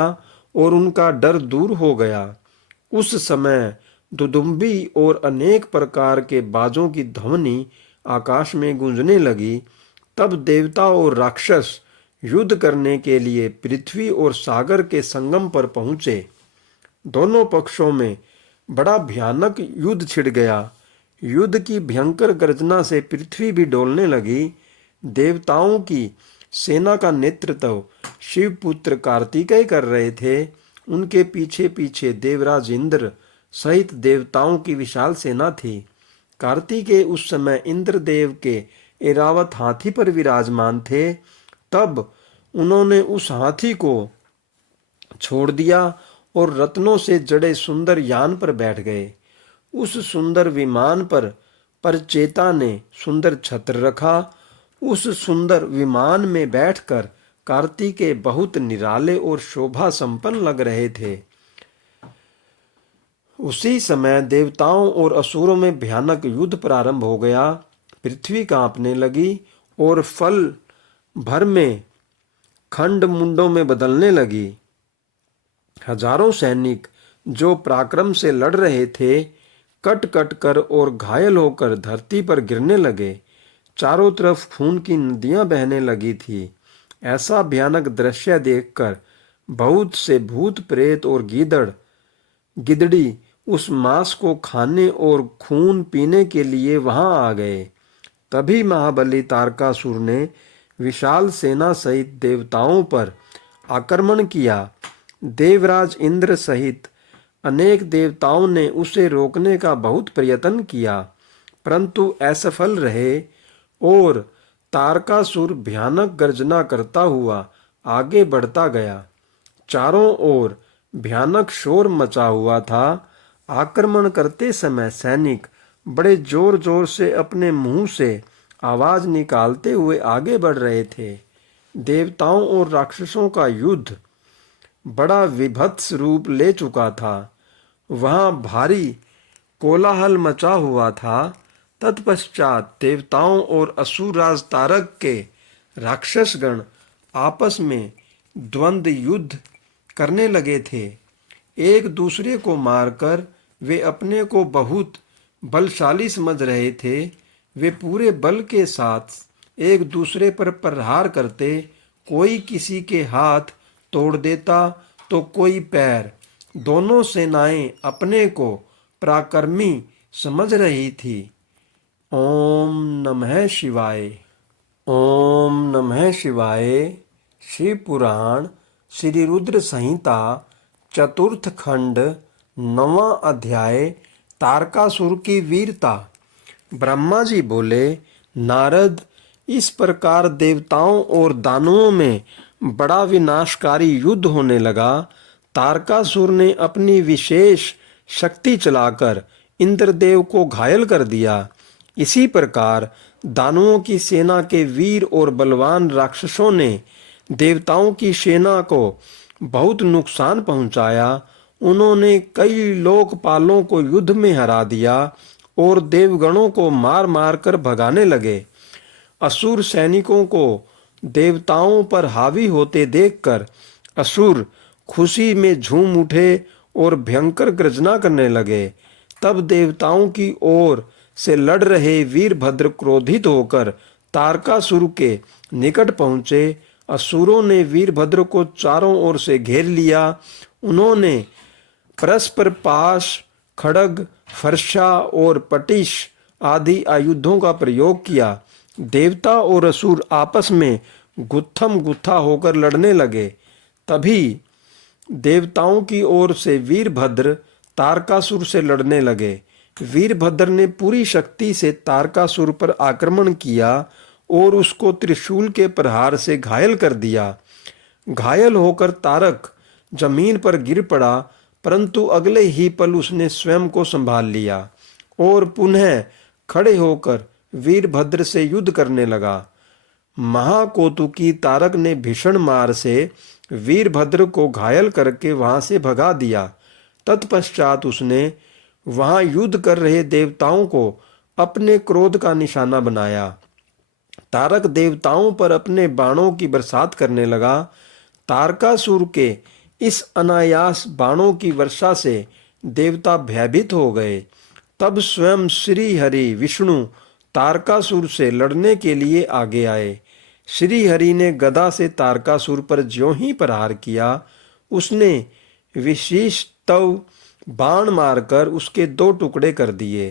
और उनका डर दूर हो गया। उस समय दुदुम्बी और अनेक प्रकार के बाजों की ध्वनि आकाश में गूंजने लगी। तब देवता और राक्षस युद्ध करने के लिए पृथ्वी और सागर के संगम पर पहुंचे। दोनों पक्षों में बड़ा भयानक युद्ध छिड़ गया। युद्ध की भयंकर गर्जना से पृथ्वी भी डोलने लगी। देवताओं की सेना का नेतृत्व शिवपुत्र कार्तिकेय कर रहे थे। उनके पीछे पीछे देवराज इंद्र सहित देवताओं की विशाल सेना थी। कार्तिकेय उस समय इंद्रदेव के ऐरावत हाथी पर विराजमान थे। तब उन्होंने उस हाथी को छोड़ दिया और रत्नों से जड़े सुंदर यान पर बैठ गए। उस सुंदर विमान पर परचेता ने सुंदर छत्र रखा। उस सुंदर विमान में बैठकर कार्तिकेय बहुत निराले और शोभा संपन्न लग रहे थे। उसी समय देवताओं और असुरों में भयानक युद्ध प्रारंभ हो गया। पृथ्वी कांपने लगी और फल भर में खंड मुंडों में बदलने लगी। हजारों सैनिक जो पराक्रम से लड़ रहे थे कट कट कर और घायल होकर धरती पर गिरने लगे। चारों तरफ खून की नदियां बहने लगी थी। ऐसा भयानक दृश्य देखकर बहुत से भूत प्रेत और गिदड़ी उस मांस को खाने और खून पीने के लिए वहां आ गए। तभी महाबली तारकासुर ने विशाल सेना सहित देवताओं पर आक्रमण किया। देवराज इंद्र सहित अनेक देवताओं ने उसे रोकने का बहुत प्रयत्न किया, परंतु असफल रहे और तारकासुर भयानक गर्जना करता हुआ आगे बढ़ता गया। चारों ओर भयानक शोर मचा हुआ था। आक्रमण करते समय सैनिक बड़े जोर जोर से अपने मुंह से आवाज निकालते हुए आगे बढ़ रहे थे। देवताओं और राक्षसों का युद्ध बड़ा विभत्स रूप ले चुका था। वहां भारी कोलाहल मचा हुआ था। तत्पश्चात देवताओं और असुरराज तारक के राक्षसगण आपस में द्वंद्व युद्ध करने लगे थे। एक दूसरे को मारकर वे अपने को बहुत बलशाली समझ रहे थे। वे पूरे बल के साथ एक दूसरे पर प्रहार करते। कोई किसी के हाथ तोड़ देता तो कोई पैर। दोनों सेनाएं अपने को पराक्रमी समझ रही थी। ओम नमः शिवाय। ओम नमः शिवाय। शिव पुराण श्री रुद्र संहिता चतुर्थ खंड 9वां अध्याय तारकासुर की वीरता। ब्रह्मा जी बोले, नारद, इस प्रकार देवताओं और दानवों में बड़ा विनाशकारी युद्ध होने लगा। तारकासुर ने अपनी विशेष शक्ति चलाकर इंद्रदेव को घायल कर दिया। इसी प्रकार दानवों की सेना के वीर और बलवान राक्षसों ने देवताओं की सेना को बहुत नुकसान पहुंचाया। उन्होंने कई लोकपालों को युद्ध में हरा दिया और देवगणों को मार मार कर भगाने लगे। असुर सैनिकों को देवताओं पर हावी होते देखकर असुर खुशी में झूम उठे और भयंकर गर्जना करने लगे। तब देवताओं की ओर से लड़ रहे वीरभद्र क्रोधित होकर तारकासुर के निकट पहुंचे। असुरों ने वीरभद्र को चारों ओर से घेर लिया। उन्होंने परस्पर पाश, खड्ग, फरसा और पटिश आदि आयुधों का प्रयोग किया। देवता और असुर आपस में गुत्थम गुत्था होकर लड़ने लगे। तभी देवताओं की ओर से वीरभद्र तारकासुर से लड़ने लगे। वीरभद्र ने पूरी शक्ति से तारकासुर पर आक्रमण किया और उसको त्रिशूल के प्रहार से घायल कर दिया। घायल होकर तारक जमीन पर गिर पड़ा, परंतु अगले ही पल उसने स्वयं को संभाल लिया और पुनः खड़े होकर वीरभद्र से युद्ध करने लगा। महाकोतुकी तारक ने भीषण मार से वीरभद्र को घायल करके वहां से भगा दिया। तत्पश्चात उसने वहां युद्ध कर रहे देवताओं को अपने क्रोध का निशाना बनाया। तारक देवताओं पर अपने बाणों की बरसात करने लगा। तारकासुर के इस अनायास बाणों की वर्षा से देवता भयभीत हो गए। तब स्वयं श्री हरि विष्णु तारकासुर से लड़ने के लिए आगे आए। श्री हरि ने गदा से तारकासुर पर ज्यों ही प्रहार किया, उसने विशिष्टव बाण मारकर उसके 2 टुकड़े कर दिए।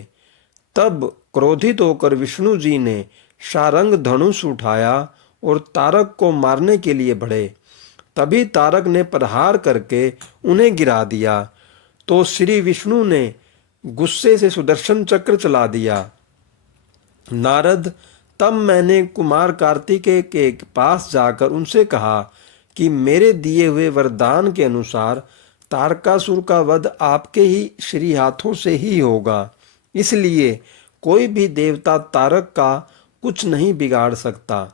तब क्रोधित होकर विष्णु जी ने शारंग धनुष उठाया और तारक को मारने के लिए बढ़े। तभी तारक ने प्रहार करके उन्हें गिरा दिया तो श्री विष्णु ने गुस्से से सुदर्शन चक्र चला दिया। नारद, तब मैंने कुमार कार्तिकेय के पास जाकर उनसे कहा कि मेरे दिए हुए वरदान के अनुसार तारकासुर का वध आपके ही श्री हाथों से ही होगा, इसलिए कोई भी देवता तारक का कुछ नहीं बिगाड़ सकता।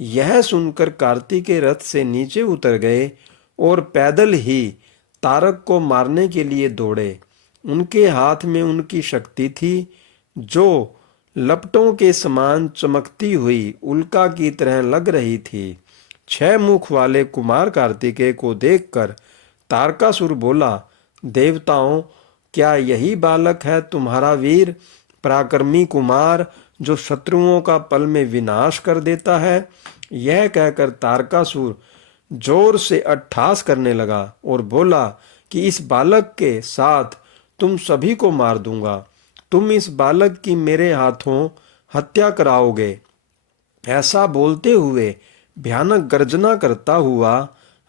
यह सुनकर कार्तिकेय रथ से नीचे उतर गए और पैदल ही तारक को मारने के लिए दौड़े। उनके हाथ में उनकी शक्ति थी जो लपटों के समान चमकती हुई उल्का की तरह लग रही थी। 6 मुख वाले कुमार कार्तिकेय को देखकर तारकासुर बोला, देवताओं, क्या यही बालक है तुम्हारा वीर पराक्रमी कुमार जो शत्रुओं का पल में विनाश कर देता है? यह कहकर तारकासुर जोर से अट्टहास करने लगा और बोला कि इस बालक के साथ तुम सभी को मार दूंगा। तुम इस बालक की मेरे हाथों हत्या कराओगे। ऐसा बोलते हुए भयानक गर्जना करता हुआ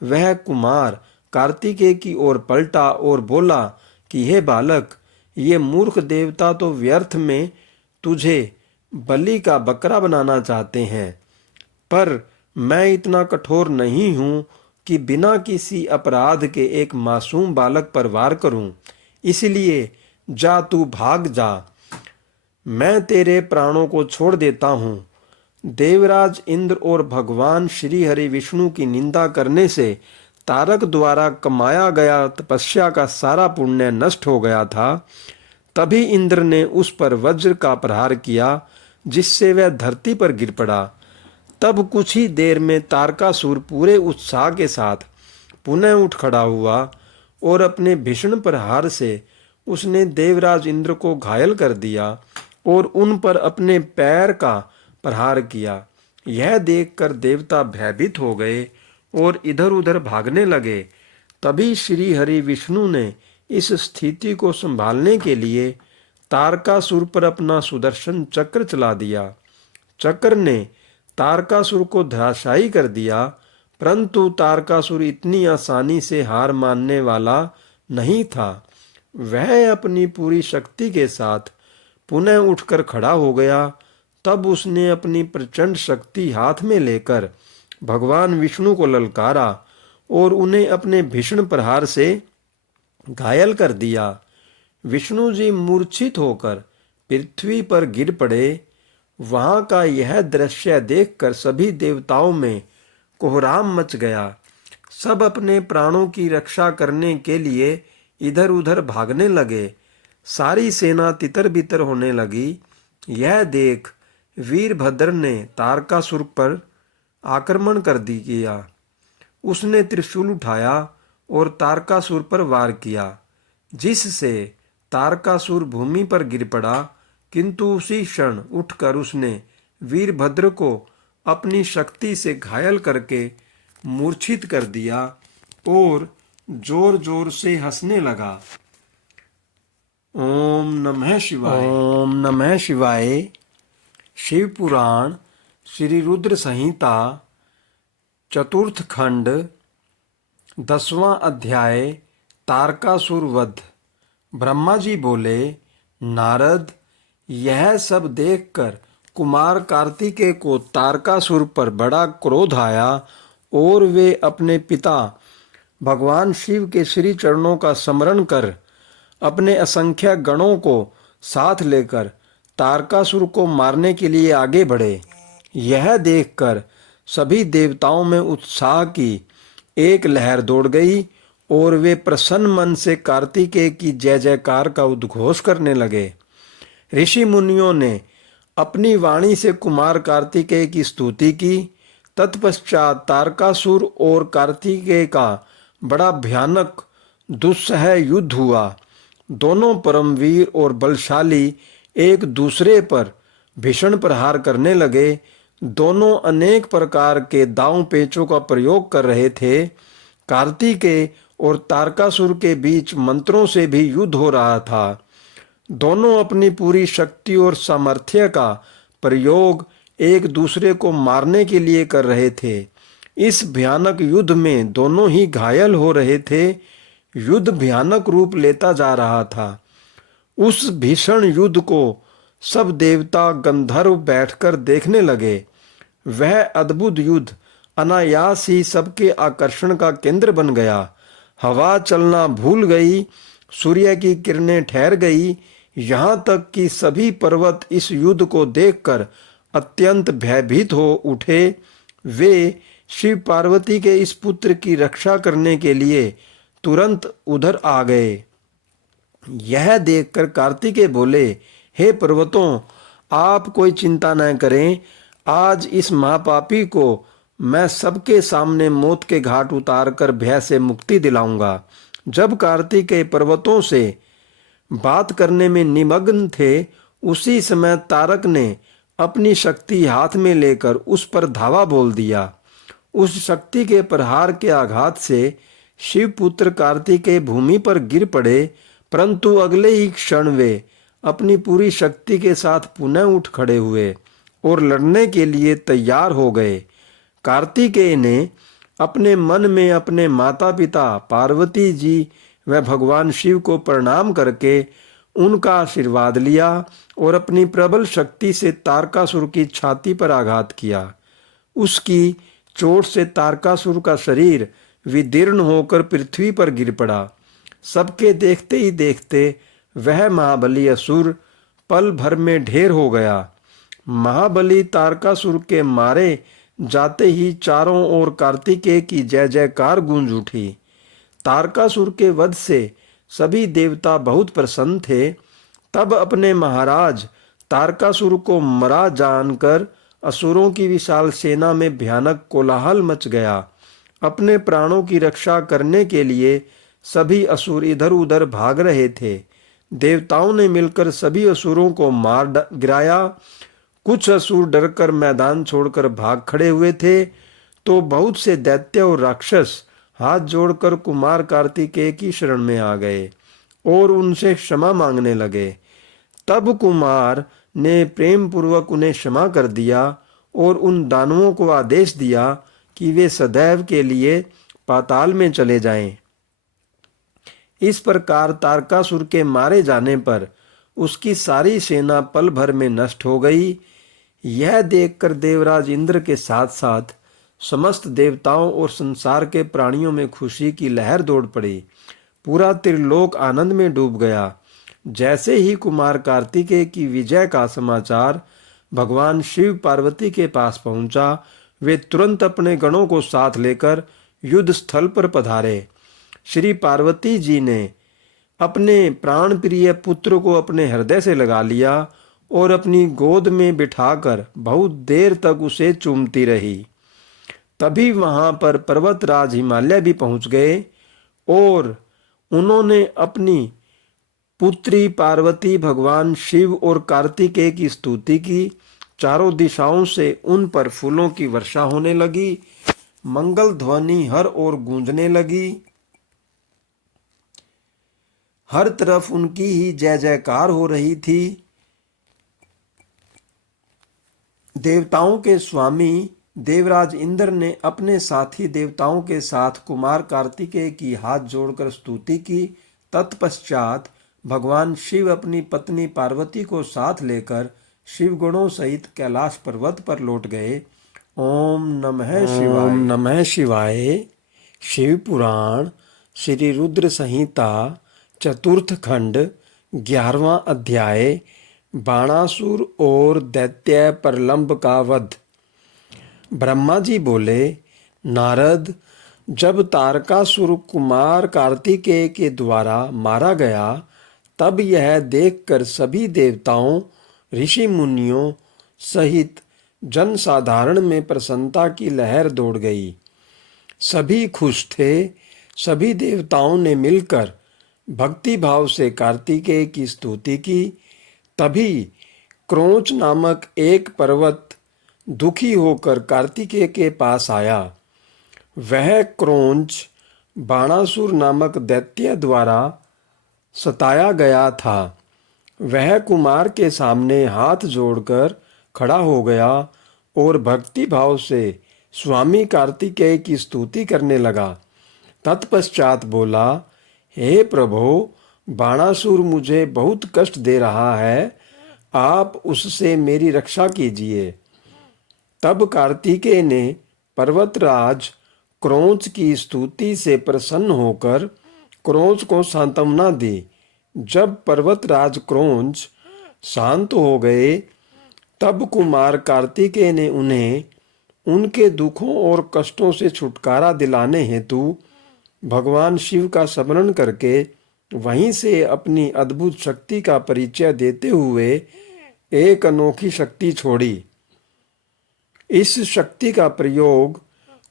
वह कुमार कार्तिकेय की ओर पलटा और बोला कि हे बालक, ये मूर्ख देवता तो व्यर्थ में तुझे बलि का बकरा बनाना चाहते हैं, पर मैं इतना कठोर नहीं हूँ कि बिना किसी अपराध के एक मासूम बालक पर वार करूँ। इसलिए जा, तू भाग जा, मैं तेरे प्राणों को छोड़ देता हूँ। देवराज इंद्र और भगवान श्री हरि विष्णु की निंदा करने से तारक द्वारा कमाया गया तपस्या का सारा पुण्य नष्ट हो गया था। तभी इंद्र ने उस पर वज्र का प्रहार किया, जिससे वह धरती पर गिर पड़ा। तब कुछ ही देर में तारकासुर पूरे उत्साह के साथ पुनः उठ खड़ा हुआ और अपने भीषण प्रहार से उसने देवराज इंद्र को घायल कर दिया और उन पर अपने पैर का प्रहार किया। यह देखकर देवता भयभीत हो गए और इधर उधर भागने लगे। तभी श्री हरि विष्णु ने इस स्थिति को संभालने के लिए तारकासुर पर अपना सुदर्शन चक्र चला दिया। चक्र ने तारकासुर को धराशायी कर दिया, परंतु तारकासुर इतनी आसानी से हार मानने वाला नहीं था। वह अपनी पूरी शक्ति के साथ पुनः उठकर खड़ा हो गया। तब उसने अपनी प्रचंड शक्ति हाथ में लेकर भगवान विष्णु को ललकारा और उन्हें अपने भीषण प्रहार से घायल कर दिया। विष्णु जी मूर्छित होकर पृथ्वी पर गिर पड़े। वहां का यह दृश्य देखकर सभी देवताओं में कोहराम मच गया। सब अपने प्राणों की रक्षा करने के लिए इधर उधर भागने लगे। सारी सेना तितर बितर होने लगी। यह देख वीरभद्र ने तारकासुर पर आक्रमण कर दिया। उसने त्रिशूल उठाया और तारकासुर पर वार किया, जिससे तारकासुर भूमि पर गिर पड़ा। किंतु उसी क्षण उठकर उसने वीरभद्र को अपनी शक्ति से घायल करके मूर्छित कर दिया और जोर जोर से हंसने लगा। ओम नमः शिवाय। ओम नमः शिवाय। शिव पुराण श्री रुद्र संहिता चतुर्थ खंड 10वां अध्याय तारकासुर वध। ब्रह्मा जी बोले, नारद, यह सब देखकर कुमार कार्तिकेय को तारकासुर पर बड़ा क्रोध आया और वे अपने पिता भगवान शिव के श्री चरणों का स्मरण कर अपने असंख्य गणों को साथ लेकर तारकासुर को मारने के लिए आगे बढ़े। यह देखकर सभी देवताओं में उत्साह की एक लहर दौड़ गई और वे प्रसन्न मन से कार्तिकेय की जय जयकार का उद्घोष करने लगे। ऋषि मुनियों ने अपनी वाणी से कुमार कार्तिकेय की स्तुति की। तत्पश्चात तारकासुर और कार्तिकेय का बड़ा भयानक दुस्सह युद्ध हुआ। दोनों परमवीर और बलशाली एक दूसरे पर भीषण प्रहार करने लगे। दोनों अनेक प्रकार के दांव पेचों का प्रयोग कर रहे थे। कार्तिकेय और तारकासुर के बीच मंत्रों से भी युद्ध हो रहा था। दोनों अपनी पूरी शक्ति और सामर्थ्य का प्रयोग एक दूसरे को मारने के लिए कर रहे थे। इस भयानक युद्ध में दोनों ही घायल हो रहे थे। युद्ध भयानक रूप लेता जा रहा था। उस भीषण युद्ध को सब देवता गंधर्व बैठकर देखने लगे। वह अद्भुत युद्ध अनायास ही सबके आकर्षण का केंद्र बन गया। हवा चलना भूल गई, सूर्य की किरणें ठहर गई, यहाँ तक कि सभी पर्वत इस युद्ध को देखकर अत्यंत भयभीत हो उठे। वे शिव पार्वती के इस पुत्र की रक्षा करने के लिए तुरंत उधर आ गए। यह देखकर कार्तिकेय बोले, हे पर्वतों, आप कोई चिंता न करें। आज इस महापापी को मैं सबके सामने मौत के घाट उतारकर भय से मुक्ति दिलाऊंगा। जब कार्तिकेय पर्वतों से बात करने में निमग्न थे, उसी समय तारक ने अपनी शक्ति हाथ में लेकर उस पर धावा बोल दिया। उस शक्ति के प्रहार के आघात से शिवपुत्र कार्तिकेय भूमि पर गिर पड़े, परंतु अगले ही क्षण वे अपनी पूरी शक्ति के साथ पुनः उठ खड़े हुए और लड़ने के लिए तैयार हो गए। कार्तिकेय ने अपने मन में अपने माता पिता पार्वती जी व भगवान शिव को प्रणाम करके उनका आशीर्वाद लिया और अपनी प्रबल शक्ति से तारकासुर की छाती पर आघात किया। उसकी चोट से तारकासुर का शरीर विदीर्ण होकर पृथ्वी पर गिर पड़ा। सबके देखते ही देखते वह महाबली असुर पल भर में ढेर हो गया। महाबली तारकासुर के मारे जाते ही चारों ओर कार्तिकेय की जय जयकार गूंज उठी। तारकासुर के वध से सभी देवता बहुत प्रसन्न थे। तब अपने महाराज तारकासुर को मरा जानकर असुरों की विशाल सेना में भयानक कोलाहल मच गया। अपने प्राणों की रक्षा करने के लिए सभी असुर इधर उधर भाग रहे थे। देवताओं ने मिलकर सभी असुरों को मार गिराया। कुछ असुर डरकर मैदान छोड़कर भाग खड़े हुए थे, तो बहुत से दैत्य और राक्षस हाथ जोड़कर कुमार कार्तिकेय की शरण में आ गए और उनसे क्षमा मांगने लगे। तब कुमार ने प्रेम पूर्वक उन्हें क्षमा कर दिया और उन दानवों को आदेश दिया कि वे सदैव के लिए पाताल में चले जाएं। इस प्रकार तारकासुर के मारे जाने पर उसकी सारी सेना पल भर में नष्ट हो गई। यह देखकर देवराज इंद्र के साथ साथ समस्त देवताओं और संसार के प्राणियों में खुशी की लहर दौड़ पड़ी। पूरा त्रिलोक आनंद में डूब गया। जैसे ही कुमार कार्तिकेय की विजय का समाचार भगवान शिव पार्वती के पास पहुंचा, वे तुरंत अपने गणों को साथ लेकर युद्ध स्थल पर पधारे। श्री पार्वती जी ने अपने प्राण प्रिय पुत्र को अपने हृदय से लगा लिया और अपनी गोद में बिठाकर बहुत देर तक उसे चूमती रही। तभी वहां पर पर्वतराज हिमालय भी पहुंच गए और उन्होंने अपनी पुत्री पार्वती, भगवान शिव और कार्तिकेय की स्तुति की। चारों दिशाओं से उन पर फूलों की वर्षा होने लगी। मंगल ध्वनि हर ओर गूंजने लगी। हर तरफ उनकी ही जय जयकार हो रही थी। देवताओं के स्वामी देवराज इंद्र ने अपने साथी देवताओं के साथ कुमार कार्तिकेय की हाथ जोड़कर स्तुति की। तत्पश्चात भगवान शिव अपनी पत्नी पार्वती को साथ लेकर शिवगणों सहित कैलाश पर्वत पर लौट गए। ओम नमः शिवाय। ओम नमः शिवाय। शिव पुराण श्री रुद्र संहिता चतुर्थ खंड 11वां अध्याय बाणासुर और दैत्य प्रलंब का वध। ब्रह्मा जी बोले, नारद, जब तारकासुर कुमार कार्तिकेय के द्वारा मारा गया, तब यह देखकर सभी देवताओं, ऋषि मुनियों सहित जन साधारण में प्रसन्नता की लहर दौड़ गई। सभी खुश थे। सभी देवताओं ने मिलकर भक्ति भाव से कार्तिकेय की स्तुति की। तभी क्रोंच नामक एक पर्वत दुखी होकर कार्तिकेय के पास आया। वह क्रोंच बाणासुर नामक दैत्य द्वारा सताया गया था। वह कुमार के सामने हाथ जोड़कर खड़ा हो गया और भक्ति भाव से स्वामी कार्तिकेय की स्तुति करने लगा। तत्पश्चात बोला, हे प्रभो, बाणासुर मुझे बहुत कष्ट दे रहा है, आप उससे मेरी रक्षा कीजिए। तब कार्तिकेय ने पर्वतराज क्रोंच की स्तुति से प्रसन्न होकर क्रोंच को सांत्वना दी। जब पर्वतराज क्रोंच शांत हो गए, तब कुमार कार्तिकेय ने उन्हें उनके दुखों और कष्टों से छुटकारा दिलाने हेतु भगवान शिव का स्मरण करके वहीं से अपनी अद्भुत शक्ति का परिचय देते हुए एक अनोखी शक्ति छोड़ी। इस शक्ति का प्रयोग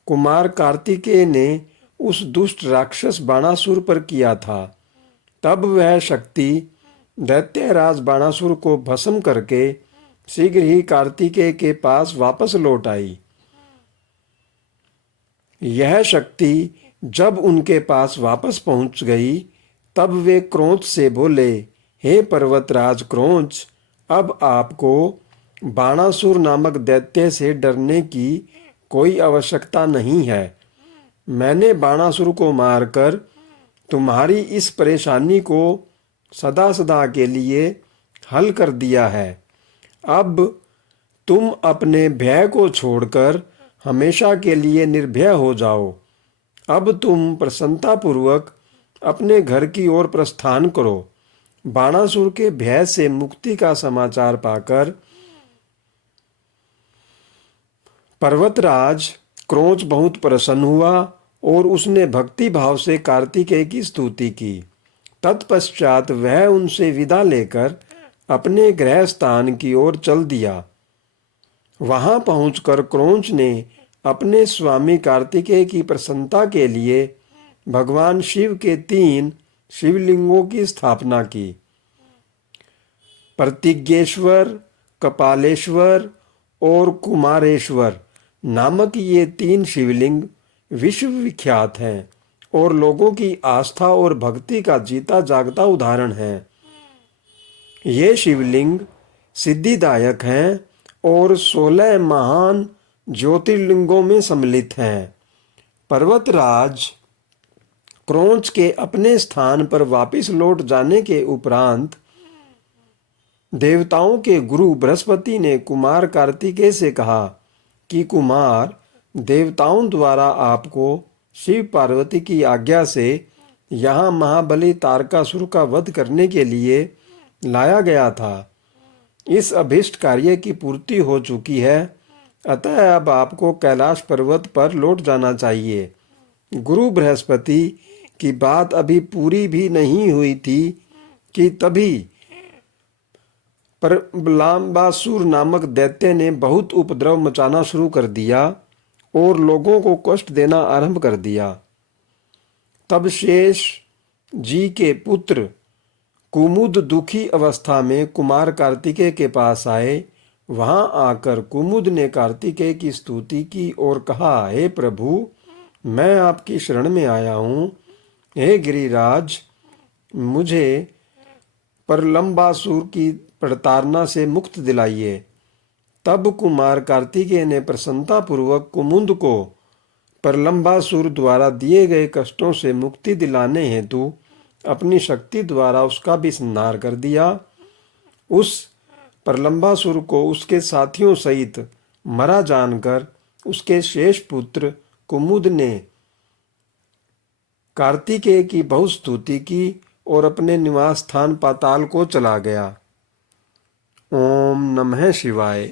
कुमार कार्तिकेय ने उस दुष्ट राक्षस बाणासुर पर किया था। तब वह शक्ति दैत्यराज बाणासुर को भस्म करके शीघ्र ही कार्तिकेय के पास वापस लौट आई। यह शक्ति जब उनके पास वापस पहुंच गई, तब वे क्रोंच से बोले, हे पर्वतराज क्रोंच, अब आपको बाणासुर नामक दैत्य से डरने की कोई आवश्यकता नहीं है। मैंने बाणासुर को मारकर तुम्हारी इस परेशानी को सदा सदा के लिए हल कर दिया है। अब तुम अपने भय को छोड़कर हमेशा के लिए निर्भय हो जाओ। अब तुम प्रसन्नतापूर्वक अपने घर की ओर प्रस्थान करो। बाणासुर के भय से मुक्ति का समाचार पाकर पर्वतराज क्रोंच बहुत प्रसन्न हुआ और उसने भक्ति भाव से कार्तिकेय की स्तुति की। तत्पश्चात वह उनसे विदा लेकर अपने गृह स्थान की ओर चल दिया। वहां पहुंचकर क्रोंच ने अपने स्वामी कार्तिकेय की प्रसन्नता के लिए भगवान शिव के 3 शिवलिंगों की स्थापना की। प्रतिज्ञेश्वर, कपालेश्वर और कुमारेश्वर नामक ये 3 शिवलिंग विश्व विख्यात हैं और लोगों की आस्था और भक्ति का जीता जागता उदाहरण हैं। ये शिवलिंग सिद्धिदायक हैं और 16 महान ज्योतिर्लिंगों में सम्मिलित हैं। पर्वतराज क्रोंच के अपने स्थान पर वापस लौट जाने के उपरांत देवताओं के गुरु बृहस्पति ने कुमार कार्तिकेय से कहा कि कुमार, देवताओं द्वारा आपको शिव पार्वती की आज्ञा से यहाँ महाबली तारकासुर का वध करने के लिए लाया गया था। इस अभीष्ट कार्य की पूर्ति हो चुकी है, अतः अब आपको कैलाश पर्वत पर लौट जाना चाहिए। गुरु बृहस्पति की बात अभी पूरी भी नहीं हुई थी कि तभी प्रलंबासुर नामक दैत्य ने बहुत उपद्रव मचाना शुरू कर दिया और लोगों को कष्ट देना आरंभ कर दिया। तब शेष जी के पुत्र कुमुद दुखी अवस्था में कुमार कार्तिकेय के पास आए। वहां आकर कुमुद ने कार्तिकेय की स्तुति की और कहा, हे प्रभु, मैं आपकी शरण में आया हूँ। हे गिरिराज, मुझे प्रलंबासुर की प्रताड़ना से मुक्त दिलाइए। तब कुमार कार्तिकेय ने प्रसन्नतापूर्वक कुमुद को प्रलंबासुर द्वारा दिए गए कष्टों से मुक्ति दिलाने हेतु अपनी शक्ति द्वारा उसका भी संहार कर दिया। उस प्रलंबासुर को उसके साथियों सहित मरा जानकर उसके शेष पुत्र कुमुद ने कार्तिकेय की बहुत स्तुति की और अपने निवास स्थान पाताल को चला गया। ओम नमः शिवाय।